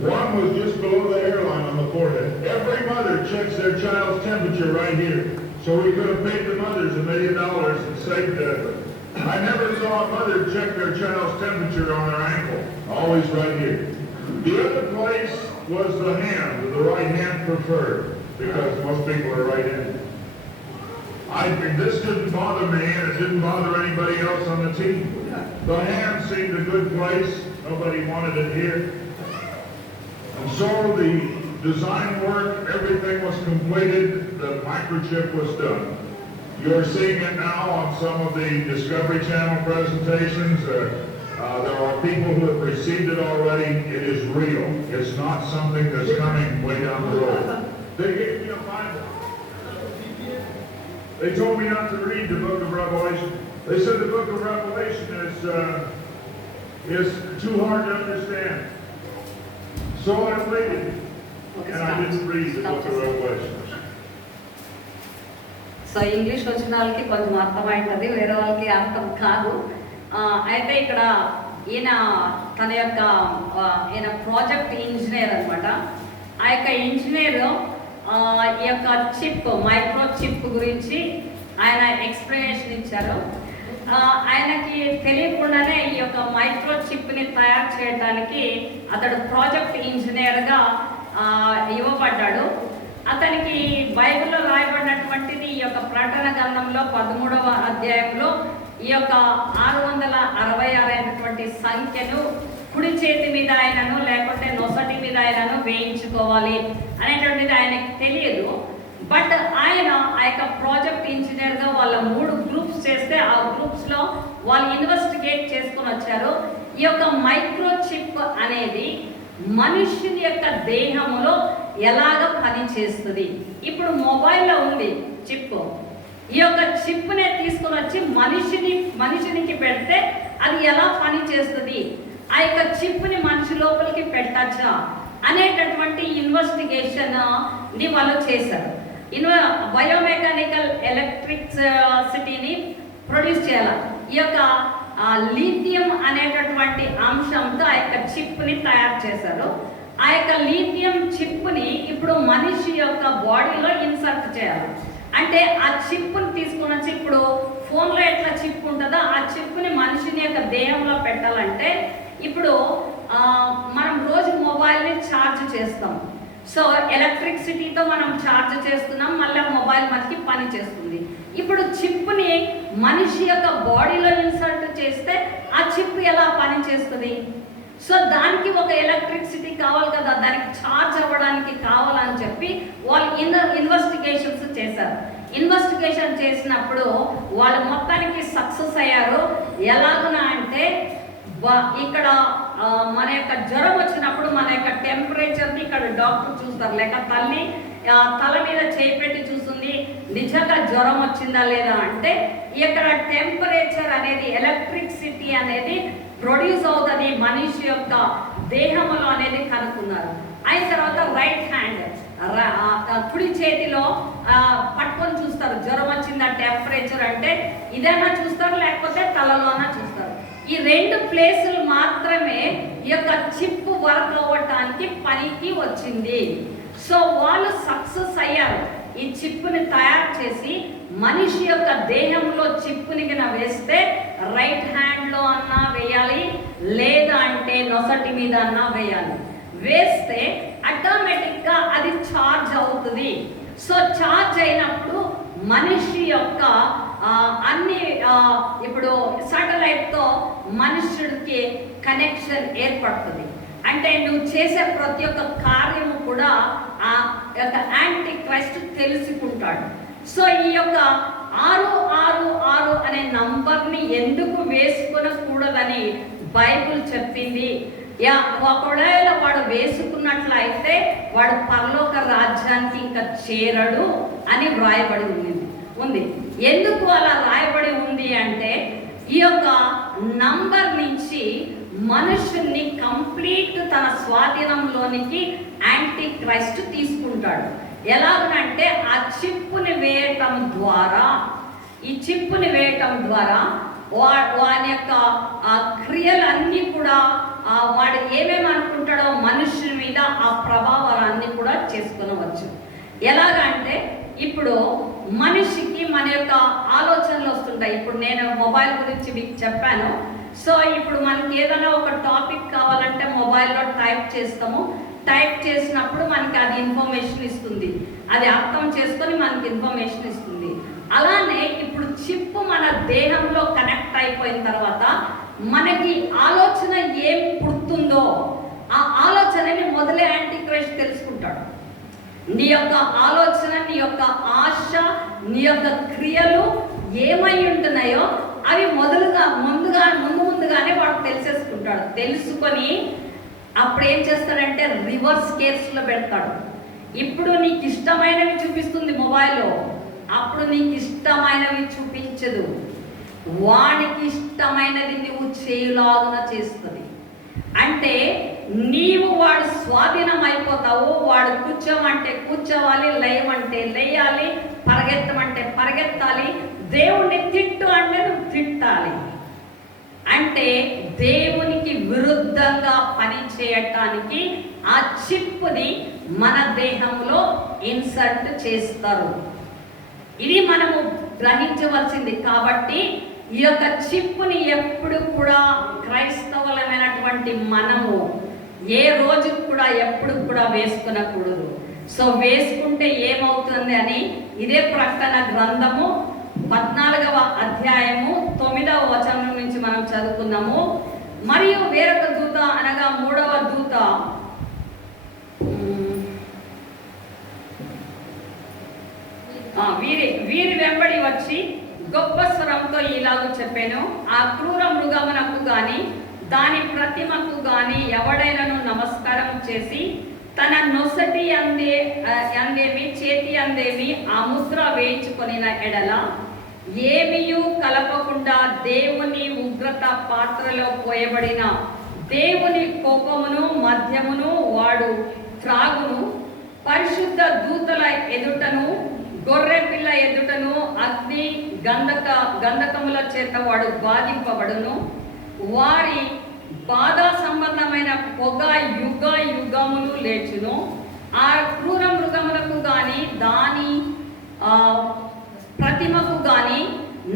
One was just below the hairline on the forehead. Every mother checks their child's temperature right here. So we could have paid the mothers $1 million and saved it. I never saw a mother check their child's temperature on their ankle. Always right here. The other place was the hand, the right hand preferred, because most people are right-handed. This didn't bother me, and it didn't bother anybody else on the team. The hand seemed a good place. Nobody wanted it here. And so the design work, everything was completed, the microchip was done. You're seeing it now on some of the Discovery Channel presentations. There are people who have received it already. It is real. It's not something that's coming way down the road. They gave me a Bible. They told me not to read the book of Revelation. They said the book of Revelation is too hard to understand. So I waited, and I didn't read the book of Revelation. So English వచ్చిన వాళ్ళకి కొంచెం అర్థమైంటుంది, వేరే వాళ్ళకి అర్థం కాదు. అయితే ఇక్కడ ఈయన తన యొక్క ఈయన ప్రాజెక్ట్ ఇంజనీర్ అనమాట. ఆ యొక్క ఇంజనీర్ ఈ యొక్క చిప్, మైక్రో చిప్ గురించి ఆయన ఎక్స్ప్లెనేషన్ ఇచ్చారు. ఆయనకి తెలియకుండానే ఈ యొక్క మైక్రో చిప్ని తయారు చేయడానికి అతడు ప్రాజెక్ట్ ఇంజనీర్గా ఇవ్వబడ్డాడు. అతనికి బైబిల్లో రాయబడినటువంటిది ఈ యొక్క ప్రకటన గ్రంథంలో 13వ అధ్యాయంలో ఈ యొక్క 666 అయినటువంటి సంఖ్యను కుడి చేతి మీద ఆయనను లేకుంటే నొసటి మీద ఆయనను వేయించుకోవాలి అనేటువంటిది ఆయనకి తెలియదు. బట్ ఆయన ఆ యొక్క ప్రాజెక్ట్ ఇంజనీర్గా వాళ్ళ 3 గ్రూప్స్ చేస్తే ఆ గ్రూప్స్లో వాళ్ళు ఇన్వెస్టిగేట్ చేసుకొని వచ్చారు. ఈ యొక్క మైక్రో చిప్ అనేది మనుషుని యొక్క దేహంలో ఎలాగ పనిచేస్తుంది. ఇప్పుడు మొబైల్లో ఉంది చిప్. ఈ యొక్క చిప్నే తీసుకొని వచ్చి మనిషినికి పెడితే అది ఎలా పని చేస్తుంది, ఆ యొక్క చిప్ని మనిషి లోపలికి పెట్టచ్చా అనేటటువంటి ఇన్వెస్టిగేషన్ని వాళ్ళు చేశారు. బయోమెకానికల్ ఎలక్ట్రిసిటీని ప్రొడ్యూస్ చేయాలి. ఈ యొక్క లీథియం అనేటటువంటి అంశంతో ఆ యొక్క చిప్ని తయారు చేశారు. ఆ యొక్క లీథియం చిప్ని ఇప్పుడు మనిషి యొక్క బాడీలో ఇన్సర్ట్ చేయాలి. అంటే ఆ చిప్ని తీసుకుని వచ్చి ఇప్పుడు ఫోన్లో ఎట్లా చిప్ ఉంటుందో ఆ చిప్ని మనిషిని యొక్క దేహంలో పెట్టాలంటే ఇప్పుడు మనం రోజు మొబైల్ని ఛార్జ్ చేస్తాం. సో ఎలక్ట్రిసిటీతో మనం ఛార్జ్ చేస్తున్నాం, మళ్ళీ మొబైల్ మనకి పని చేస్తుంది. ఇప్పుడు చిప్ని మనిషి యొక్క బాడీలో ఇన్సర్ట్ చేస్తే ఆ చిప్ ఎలా పని చేస్తుంది? సో దానికి ఒక ఎలక్ట్రిసిటీ కావాలి కదా, దానికి ఛార్జ్ అవ్వడానికి కావాలని చెప్పి వాళ్ళు ఇన్వెస్టిగేషన్స్ చేశారు. ఇన్వెస్టిగేషన్ చేసినప్పుడు వాళ్ళు మొత్తానికి సక్సెస్ అయ్యారు. ఎలాగునా అంటే ఇక్కడ మన యొక్క జ్వరం వచ్చినప్పుడు మన యొక్క టెంపరేచర్ని ఇక్కడ డాక్టర్ చూస్తారు, లేక తల్లి తల మీద చేయి పెట్టి చూస్తుంది నిజంగా జ్వరం వచ్చిందా లేదా అంటే ఇక్కడ టెంపరేచర్ అనేది ఎలక్ట్రిసిటీ అనేది ప్రొడ్యూస్ అవుతుంది మనిషి యొక్క దేహంలో అనేది కనుక్కున్నారు. అయిన తర్వాత రైట్ హ్యాండ్ కుడి చేతిలో పట్టుకొని చూస్తారు జ్వరం వచ్చిందా టెంపరేచర్ అంటే ఇదైనా చూస్తారు, లేకపోతే తలలోనా చూస్తారు. ఈ 2 ప్లేసులు మాత్రమే ఈ యొక్క చిప్ వర్క్ అవ్వటానికి పనికి వచ్చింది. సో వాళ్ళు సక్సెస్ అయ్యారు. ఈ చిప్ని తయారు చేసి మనిషి యొక్క దేహంలో చిప్ని వేస్తే రైట్ హ్యాండ్లో అన్నా వేయాలి, లేదా అంటే నొసటి మీద అన్నా వేయాలి. వేస్తే ఆటోమేటిక్గా అది ఛార్జ్ అవుతుంది. సో ఛార్జ్ అయినప్పుడు మనిషి యొక్క అన్ని ఇప్పుడు సాటిలైట్తో మనుషుడికి కనెక్షన్ ఏర్పడుతుంది. అంటే నువ్వు చేసే ప్రతి ఒక్క కార్యము కూడా ఆ యొక్క యాంటీ క్రైస్ట్ తెలుసుకుంటాడు. సో ఈ యొక్క 666 అనే నంబర్ని ఎందుకు వేసుకొనకూడదని బైబిల్ చెప్పింది. ఒకవేళ వాడు వేసుకున్నట్లయితే వాడు పరలోక రాజ్యానికి ఇంకా చేరడు అని వ్రాయబడి ఉంది. ఎందుకు అలా రాయబడి ఉంది అంటే ఈ యొక్క నంబర్ నుంచి మనుషుల్ని కంప్లీట్ తన స్వాధీనంలోనికి యాంటీ క్రైస్ట్ తీసుకుంటాడు. ఎలాగనంటే ఆ చిప్పుని వేయటం ద్వారా వాడి యొక్క క్రియలన్నీ కూడా వాడు ఏమేమి అనుకుంటాడో మనుషుల మీద ఆ ప్రభావాలన్నీ కూడా చేసుకునవచ్చు. ఎలాగంటే ఇప్పుడు మనిషికి మన యొక్క ఆలోచనలు వస్తుంటాయి. ఇప్పుడు నేను మొబైల్ గురించి మీకు చెప్పాను. సో ఇప్పుడు మనకి ఏదైనా ఒక టాపిక్ కావాలంటే మొబైల్లో టైప్ చేస్తాము. టైప్ చేసినప్పుడు మనకి అది ఇన్ఫర్మేషన్ ఇస్తుంది, అది అర్థం చేసుకొని మనకి ఇన్ఫర్మేషన్ ఇస్తుంది. అలానే ఇప్పుడు చిప్ మన దేహంలో కనెక్ట్ అయిపోయిన తర్వాత మనకి ఆలోచన ఏం పుడుతుందో ఆ ఆలోచనని మొదలే యాంటీ క్రైస్ట్ తెలుసుకుంటాడు. నీ యొక్క ఆలోచన, నీ యొక్క ఆశ, నీ యొక్క క్రియలు ఏమై ఉంటున్నాయో అవి ముందుగానే వాడు తెలిసేసుకుంటాడు. తెలుసుకొని అప్పుడు ఏం చేస్తాడంటే రివర్స్ కేర్స్లో పెడతాడు. ఇప్పుడు నీకు ఇష్టమైనవి చూపిస్తుంది మొబైల్లో, అప్పుడు నీకు ఇష్టమైనవి చూపించదు. వాడికి ఇష్టమైనది నువ్వు చేయలాగున చేస్తుంది. అంటే నీవు వాడు స్వాధీనం అయిపోతావు. వాడు కూర్చోమంటే కూర్చోవాలి, లేయమంటే లేయాలి, పరిగెత్తమంటే పరిగెత్తాలి, దేవుణ్ణి తిట్టు అంటే నువ్వు తిట్టాలి. అంటే దేవునికి విరుద్ధంగా పని చేయటానికి ఆ చిప్పుని మన దేహంలో ఇన్సర్ట్ చేస్తారు. ఇది మనము గ్రహించవలసింది. కాబట్టి ఈ యొక్క చిప్పుని ఎప్పుడు కూడా క్రైస్తవులమైనటువంటి మనము ఏ రోజు కూడా ఎప్పుడు కూడా వేసుకునకూడదు. సో వేసుకుంటే ఏమవుతుంది అని ఇదే ప్రకటన గ్రంథము 14వ అధ్యాయము 9వ వచనం నుంచి మనం చదువుకున్నాము. మరియు వేరొక దూత అనగా 3వ దూత వీరి వెంబడి వచ్చి గొప్ప స్వరంతో ఇలాగూ చెప్పాను, ఆ క్రూర మృగమునకు గాని దాని ప్రతిమకు గాని ఎవడైనను నమస్కారం చేసి తన నొసటి అందేమి చేతి అందేమి ఆ ముద్ర వేయించుకొనిన ఎడల ఏమియూ కలపకుండా దేవుని ఉగ్రత పాత్రలో పోయబడిన దేవుని కోపమును మద్యమును వాడు త్రాగును, పరిశుద్ధ దూతల ఎదుటను గొర్రె పిల్ల ఎదుటను అగ్ని గంధకముల చేత వాడు బాధింపబడును. వారి బాధ సంబంధమైన పొగ యుగ యుగములు లేచును. ఆ క్రూర మృగములకు గాని దాని ప్రతిమకు గాని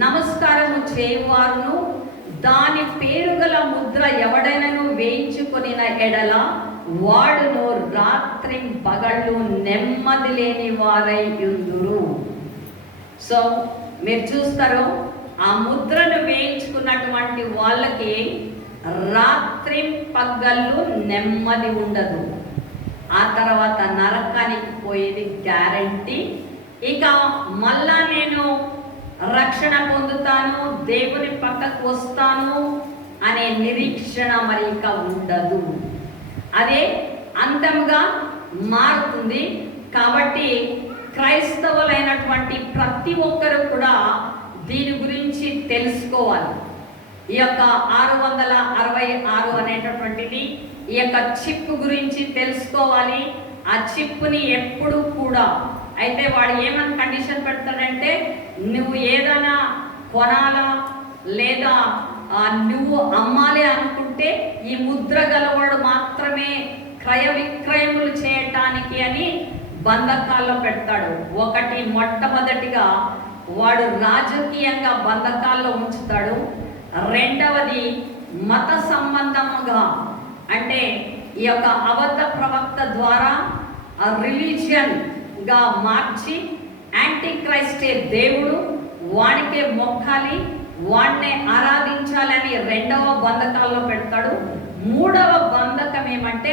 నమస్కారము చేయువారును దాని పేరుగల ముద్ర ఎవడైనను వేయించుకొనిన ఎడల వాడును రాత్రి పగళ్ళు నెమ్మది లేని వారై ఉందురు. సో మీరు చూస్తారు, ఆ ముద్రను వేయించుకున్నటువంటి వాళ్ళకి రాత్రి పగళ్ళు నెమ్మది ఉండదు. ఆ తర్వాత నరకానికి పోయేది గ్యారంటీ. ఇక మళ్ళా నేను రక్షణ పొందుతాను, దేవుని పక్కకు వస్తాను అనే నిరీక్షణ మరి ఇక ఉండదు. అదే అంతంగా మారుతుంది. కాబట్టి క్రైస్తవులైనటువంటి ప్రతి ఒక్కరు కూడా దీని గురించి తెలుసుకోవాలి. ఈ యొక్క 666 అనేటటువంటిది ఈ యొక్క చిప్ గురించి తెలుసుకోవాలి. ఆ చిప్ని ఎప్పుడు కూడా అయితే వాడు ఏమని కండిషన్ పెడతాడంటే, నువ్వు ఏదైనా కొనాలా లేదా నువ్వు అమ్మాలి అనుకుంటే ఈ ముద్ర గలవాడు మాత్రమే క్రయ విక్రయములు చేయటానికి అని బంధకాల్లో పెడతాడు. ఒకటి మొట్టమొదటిగా వాడు రాజకీయంగా బంధకాల్లో ఉంచుతాడు. రెండవది మత సంబంధముగా, అంటే ఈ యొక్క అబద్ధ ప్రవక్త ద్వారా రిలీజియన్గా మార్చి యాంటీ క్రైస్టే దేవుడు వాడికే మొక్కాలి, వాడినే ఆరాధించాలని రెండవ బంధకాల్లో పెడతాడు. మూడవ బంధకం ఏమంటే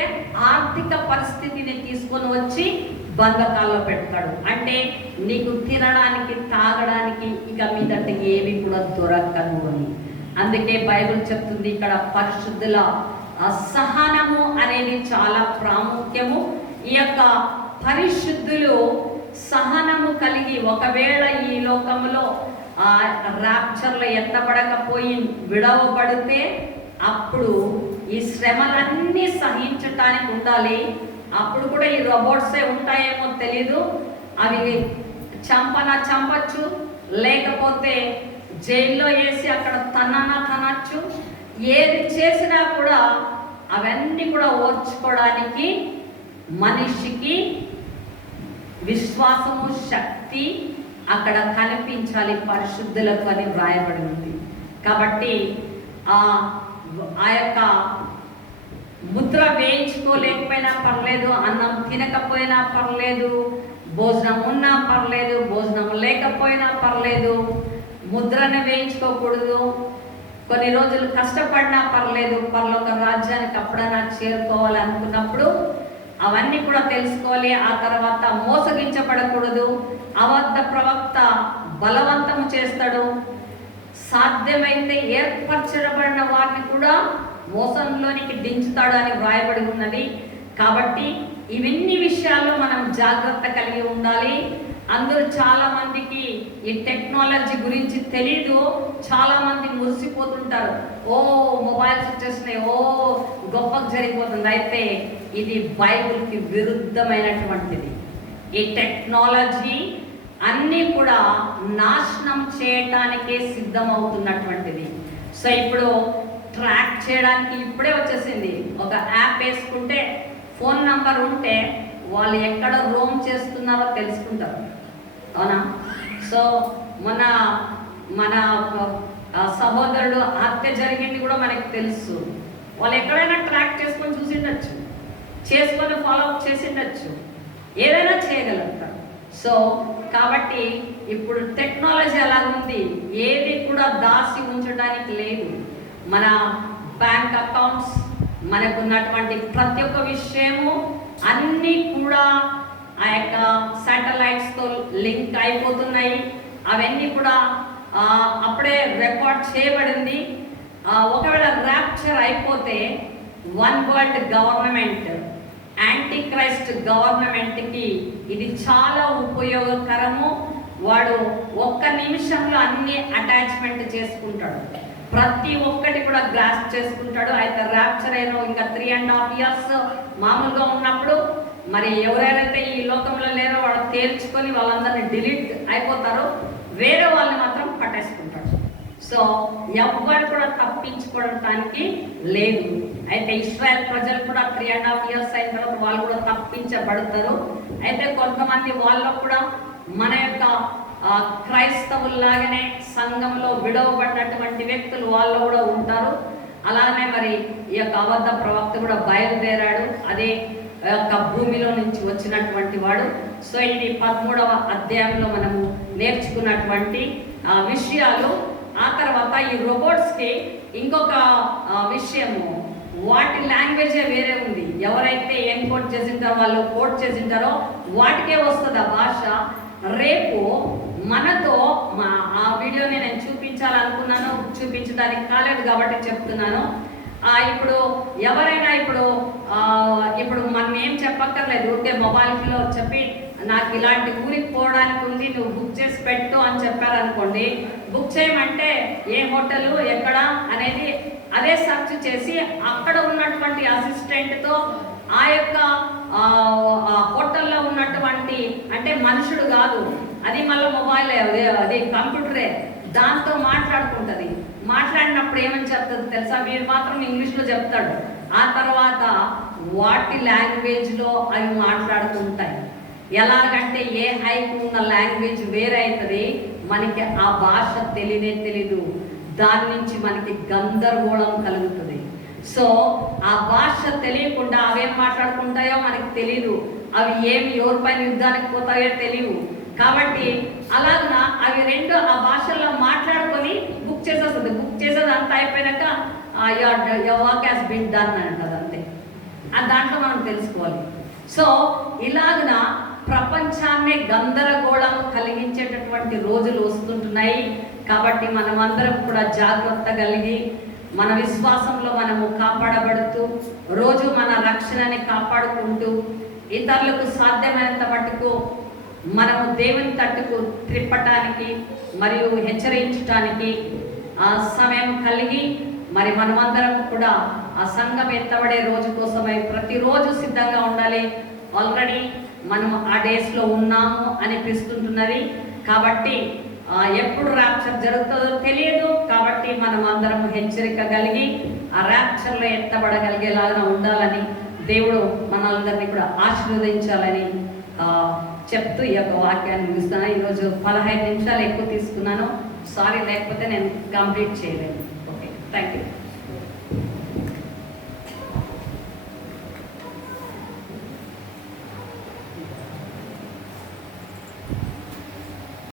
ఆర్థిక పరిస్థితిని తీసుకొని వచ్చి బంధకాల్లో పెడతాడు. అంటే నీకు తినడానికి తాగడానికి ఇక మీదట ఏవి కూడా దొరకదు అని. అందుకే బైబిల్ చెప్తుంది ఇక్కడ పరిశుద్ధుల సహనము అనేది చాలా ప్రాముఖ్యము. ఈ యొక్క పరిశుద్ధులు సహనము కలిగి ఒకవేళ ఈ లోకములో రాప్చర్లో ఎత్తబడకపోయి విడవబడితే అప్పుడు ఈ శ్రమలన్నీ సహించటానికి ఉండాలి. అప్పుడు కూడా ఈ రోబోట్సే ఉంటాయేమో తెలీదు, అవి చంపచ్చు, లేకపోతే జైల్లో వేసి అక్కడ తనచ్చు. ఏది చేసినా కూడా అవన్నీ కూడా ఓర్చుకోవడానికి మనిషికి విశ్వాసము శక్తి అక్కడ కనిపించాలి పరిశుద్ధులకు అని వ్రాయబడి ఉంది. కాబట్టి ఆ యొక్క ముద్ర వేయించుకోలేకపోయినా పర్లేదు, అన్నం తినకపోయినా పర్లేదు, భోజనం ఉన్నా పర్లేదు, భోజనం లేకపోయినా పర్లేదు, ముద్రను వేయించుకోకూడదు, కొన్ని రోజులు కష్టపడినా పర్లేదు, పరలోక రాజ్యానికి అప్పుడైనా చేరుకోవాలనుకున్నప్పుడు అవన్నీ కూడా తెలుసుకోవాలి. ఆ తర్వాత మోసగించబడకూడదు. అబద్ధ ప్రవక్త బలవంతం చేస్తాడు, సాధ్యమైతే ఏర్పరచబడిన వారిని కూడా మోసంలోనికి దించుతాడు అని వ్రాయబడి ఉన్నది. కాబట్టి ఇవన్నీ విషయాల్లో మనం జాగ్రత్త కలిగి ఉండాలి. అందరూ చాలా మందికి ఈ టెక్నాలజీ గురించి తెలీదు. చాలా మంది మురిసిపోతుంటారు, ఓ మొబైల్స్ వచ్చేసినాయి, ఓ గొప్పగా జరిగిపోతుంది. అయితే ఇది బైబిల్కి విరుద్ధమైనటువంటిది. ఈ టెక్నాలజీ అన్నీ కూడా నాశనం చేయటానికే సిద్ధమవుతున్నటువంటిది. సో ఇప్పుడు ట్రాక్ చేయడానికి ఇప్పుడే వచ్చేసింది. ఒక యాప్ వేసుకుంటే ఫోన్ నంబర్ ఉంటే వాళ్ళు ఎక్కడ రోమ్ చేస్తున్నారో తెలుసుకుంటారు, అవునా? సో మన సహోదరుడు హత్య జరిగింది కూడా మనకి తెలుసు. వాళ్ళు ఎక్కడైనా ట్రాక్ చేసుకొని చూసిండొచ్చు, చేసుకొని ఫాలో అప్ చేసిండొచ్చు, ఏదైనా చేయగలుగుతారు. సో కాబట్టి ఇప్పుడు టెక్నాలజీ అలాగుంది, ఏది కూడా దాసి ఉంచడానికి లేదు. మన బ్యాంక్ అకౌంట్స్, మనకు ఉన్నటువంటి ప్రతి ఒక్క విషయము అన్నీ కూడా ఆ యొక్క శాటిలైట్స్తో లింక్ అయిపోతున్నాయి. అవన్నీ కూడా అప్పుడే రికార్డ్ చేయబడింది. ఒకవేళ ర్యాప్చర్ అయిపోతే one world government, anti Christ గవర్నమెంట్కి ఇది చాలా ఉపయోగకరము. వాడు ఒక్క నిమిషంలో అన్ని అటాచ్మెంట్ చేసుకుంటాడు, ప్రతి ఒక్కటి కూడా గ్రాస్ప్ చేసుకుంటాడు. అయితే ర్యాప్చర్ అయిన ఇంకా 3.5 years మామూలుగా ఉన్నప్పుడు మరి ఎవరైతే ఈ లోకంలో లేరో వాడు తేల్చుకొని వాళ్ళందరినీ డిలీట్ అయిపోతారు, వేరే వాళ్ళని మాత్రం పట్టేసుకుంటాడు. సో ఎవ్వరు కూడా తప్పించుకోవడానికి లేదు. అయితే ఇస్రాయల్ ప్రజలు కూడా 3.5 years అయిన తర్వాత వాళ్ళు కూడా తప్పించబడతారు. అయితే కొంతమంది వాళ్ళు కూడా మన యొక్క క్రైస్తవుల్లాగానే సంఘంలో విడవబడినటువంటి వ్యక్తులు వాళ్ళు కూడా ఉంటారు. అలానే మరి ఈ యొక్క అబద్ధ ప్రవక్త కూడా బయలుదేరాడు, అదే యొక్క భూమిలో నుంచి వచ్చినటువంటి వాడు. సో ఇది 13వ అధ్యాయంలో మనము నేర్చుకున్నటువంటి విషయాలు. ఆ తర్వాత ఈ రోబోట్స్కి ఇంకొక విషయము, వాటి లాంగ్వేజే వేరే ఉంది. ఎవరైతే ఎన్కోడ్ చేసింటారో వాళ్ళు కోడ్ చేసింటారో వాటికే వస్తుంది ఆ భాష. రేపు మనతో ఆ వీడియోని నేను చూపించాలనుకున్నాను, చూపించడానికి కాలేదు కాబట్టి చెప్తున్నాను. ఇప్పుడు ఎవరైనా ఇప్పుడు మనం ఏం చెప్పక్కర్లేదు, ఊరికే మొబైల్లో చెప్పి నాకు ఇలాంటి ఊరికి పోవడానికి ఉంది, నువ్వు బుక్ చేసి పెట్టు అని చెప్పారనుకోండి. బుక్ చేయమంటే ఏ హోటల్ ఎక్కడ అనేది అదే సెర్చ్ చేసి అక్కడ ఉన్నటువంటి అసిస్టెంట్తో ఆ యొక్క హోటల్లో ఉన్నటువంటి, అంటే మనుషుడు కాదు అది, మళ్ళీ మొబైల్ అది కంప్యూటరే, దాంతో మాట్లాడుకుంటుంది. మాట్లాడినప్పుడు ఏమని చెప్తుంది తెలుసా? మీరు మాత్రం ఇంగ్లీష్లో చెప్తాడు, ఆ తర్వాత వాటి లాంగ్వేజ్లో అవి మాట్లాడుతుంటాయి. ఎలాగంటే ఏ హైకు ఉన్న లాంగ్వేజ్ వేరే అవుతుంది, మనకి ఆ భాష తెలీదు, దాని నుంచి మనకి గందరగోళం కలుగుతుంది. సో ఆ భాష తెలియకుండా అవేం మాట్లాడుకుంటాయో మనకి తెలీదు, అవి ఏమి ఎవరిపైన యుద్ధానికి పోతాయో తెలియవు. కాబట్టి అలాగా అవి రెండు ఆ భాషల్లో మాట్లాడుకొని బుక్ చేసేస్తుంది. బుక్ చేసేది అంతా అయిపోయినాక your work has been done అంటది, అంతే. దాంట్లో మనం తెలుసుకోవాలి. సో ఇలాగన ప్రపంచాన్నే గందరగోళం కలిగించేటటువంటి రోజులు వస్తుంటున్నాయి. కాబట్టి మనమందరం కూడా జాగ్రత్త కలిగి మన విశ్వాసంలో మనము కాపాడబడుతూ రోజు మన రక్షణని కాపాడుకుంటూ ఇతరులకు సాధ్యమైనంత మటుకు మనము దేవుని తట్టుకు త్రిప్పటానికి మరియు హెచ్చరించడానికి ఆ సమయం కలిగి మరి మనమందరం కూడా ఆ సంఘం ఎత్తబడే రోజు కోసమై ప్రతిరోజు సిద్ధంగా ఉండాలి. ఆల్రెడీ మనం ఆ డేస్లో ఉన్నాము అనిపిస్తుంటున్నది. కాబట్టి ఎప్పుడు ర్యాప్చర్ జరుగుతుందో తెలియదు. కాబట్టి మనం అందరం హెచ్చరిక కలిగి ఆ ర్యాప్చర్లో ఎత్తబడగలిగేలాగా ఉండాలని దేవుడు మనందరినీ కూడా ఆశీర్వదించాలని చెప్తూ ఈ యొక్క వాక్యాన్ని ముగిస్తున్నాను. ఈరోజు 15 నిమిషాలు ఎక్కువ తీసుకున్నాను, సారీ, లేకపోతే నేను కంప్లీట్ చేయలేను. Okay, thank you.